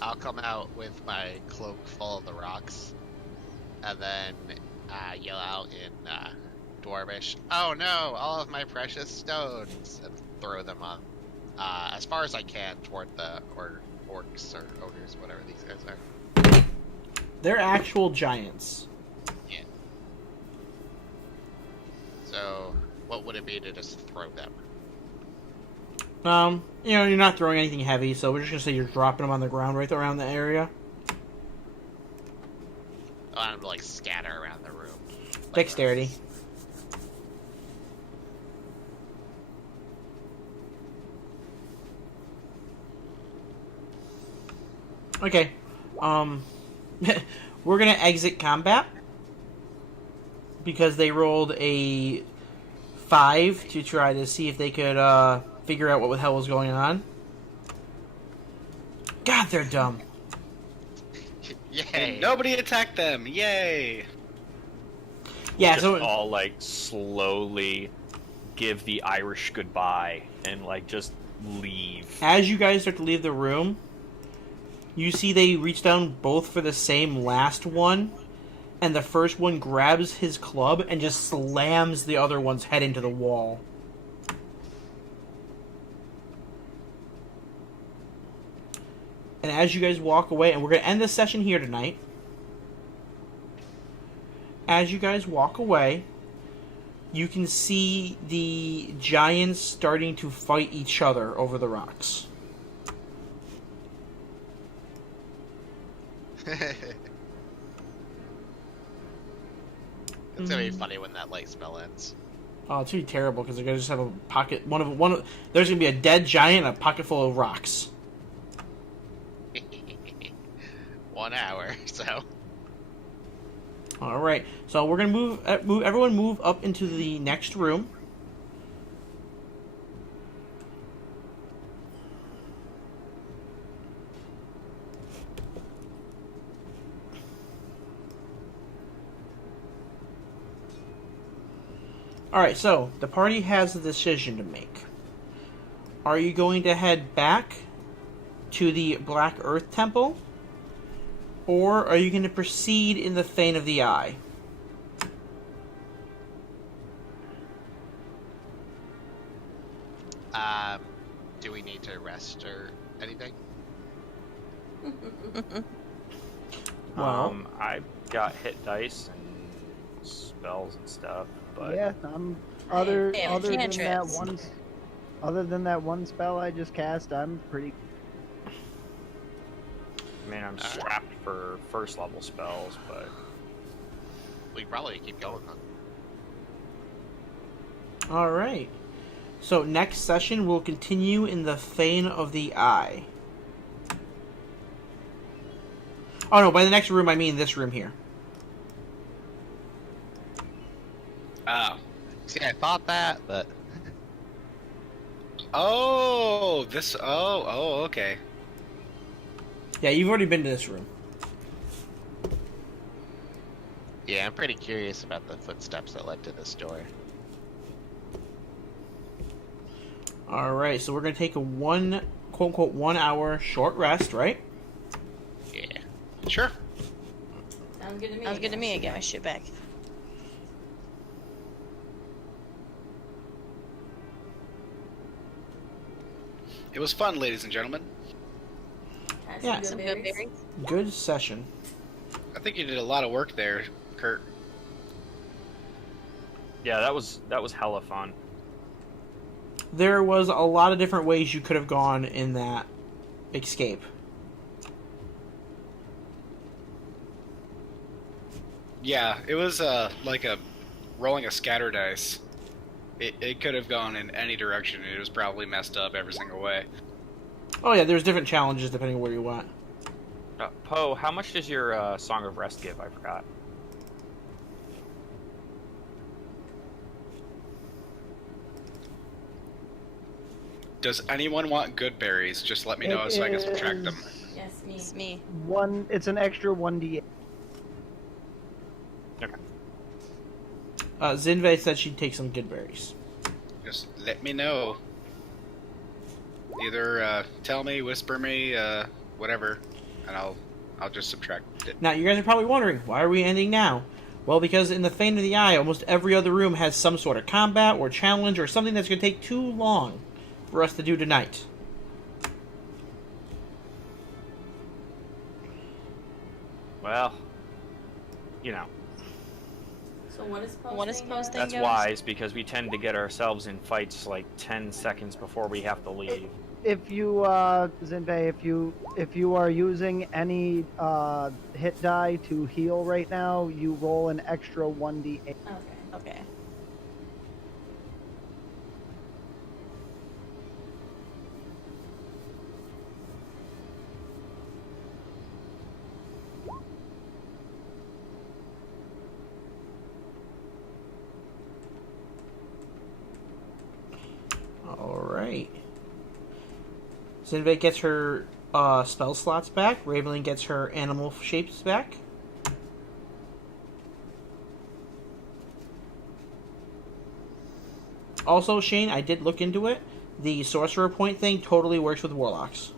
I'll come out with my cloak full of the rocks, and then yell out in Dwarvish, "Oh no, all of my precious stones!" and throw them on, as far as I can, toward the orcs or ogres, whatever these guys are. They're actual giants. Yeah. So, what would it be to just throw them? You're not throwing anything heavy, so we're just gonna say you're dropping them on the ground right around the area. I want them to, like, scatter around the room. Like Dexterity. Okay. We're gonna exit combat because they rolled a 5 to try to see if they could figure out what the hell was going on. God, they're dumb. Yay! And nobody attacked them. Yay! Yeah, Just so all like slowly give the Irish goodbye and like just leave. as you guys start to leave the room, you see they reach down both for the same last one, and the first one grabs his club and just slams the other one's head into the wall. And as you guys walk away, and we're going to end this session here tonight, as you guys walk away, you can see the giants starting to fight each other over the rocks. It's gonna be funny when that light spell ends. Oh, it's gonna be terrible because they're gonna just have a pocket. There's gonna be a dead giant and a pocket full of rocks. 1 hour, so. All right, so we're gonna move. Everyone, move up into the next room. Alright, so the party has a decision to make. Are you going to head back to the Black Earth Temple? Or are you going to proceed in the Fane of the Eye? Do we need to rest or anything? Well, I got hit dice and spells and stuff, but Yeah, other Damn, than that cantrips. other than that one spell I just cast, I'm pretty. I mean, I'm strapped for first level spells, but We can probably keep going then. alright. So next session we'll continue in the Fane of the Eye. Oh no, by the next room I mean this room here. Oh. See, I thought that, but Oh, this. Oh, okay. Yeah, you've already been to this room. yeah, I'm pretty curious about the footsteps that led to this door. Alright, so we're going to take a quote unquote 1 hour short rest, right? Yeah. Sure. Sounds good to me. Sounds good to me. I get my shit back. It was fun, ladies and gentlemen. Had Yeah. some Some good good berries. berries. Good session. I think you did a lot of work there, Kurt. yeah, that was hella fun. There was a lot of different ways you could have gone in that escape. Yeah, it was like rolling a scatter dice. It could have gone in any direction. It was probably messed up every single way. Oh yeah, there's different challenges depending where you went. Poe, how much does your Song of Rest give? I forgot. Does anyone want good berries? Just let me know so I can subtract them. Yes, me. It's me. It's an extra 1d8. Zinve said she'd take some good berries. Just let me know. Either tell me, whisper me, whatever, and I'll just subtract it. Now, you guys are probably wondering, why are we ending now? Well, because in the Fane of the Eye, almost every other room has some sort of combat or challenge or something that's going to take too long for us to do tonight. Well, you know, So what is posting? What is posting? that's goes? wise because we tend to get ourselves in fights like 10 seconds before we have to leave. If you, Zinbe, if you are using any hit die to heal right now, you roll an extra 1d8. Okay. Okay. Zinve gets her spell slots back. Ravenlin gets her animal shapes back. Also, Shane, I did look into it. The sorcerer point thing totally works with warlocks.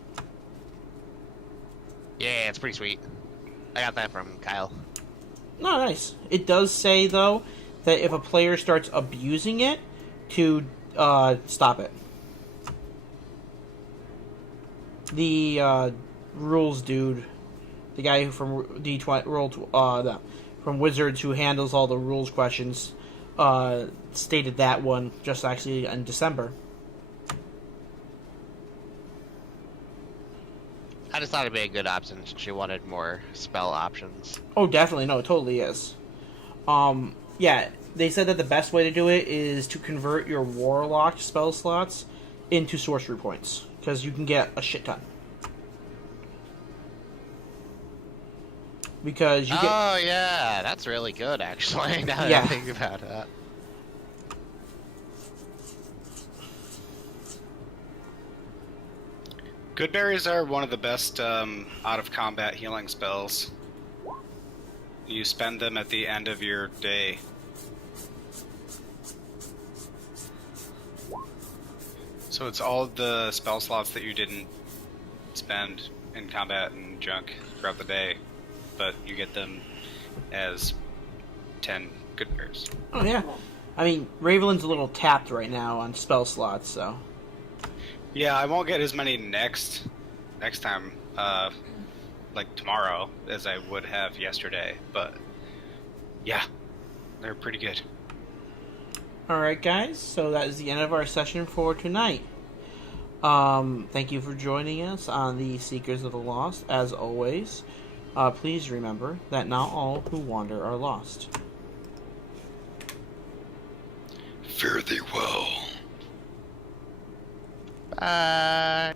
Yeah, it's pretty sweet. I got that from Kyle. No, nice. It does say, though, that if a player starts abusing it, to stop it. The rules dude, the guy who from D20 from Wizards who handles all the rules questions, stated that one just actually in December. I just thought it'd be a good option since she wanted more spell options. Oh, definitely. No, it totally is. Yeah, they said that the best way to do it is to convert your warlock spell slots into sorcery points, because you can get a shit ton. Because you get... Oh, yeah, that's really good, actually, now that I think about it. Good berries are one of the best out-of-combat healing spells. You spend them at the end of your day. So it's all the spell slots that you didn't spend in combat and junk throughout the day, but you get them as 10 good berries. Oh, yeah. I mean, Ravelin's a little tapped right now on spell slots, so... Yeah, I won't get as many next time, like tomorrow, as I would have yesterday, but yeah, they're pretty good. Alright, guys, so that is the end of our session for tonight. Thank you for joining us on the Seekers of the Lost. As always, please remember that not all who wander are lost. Fare thee well. Bye.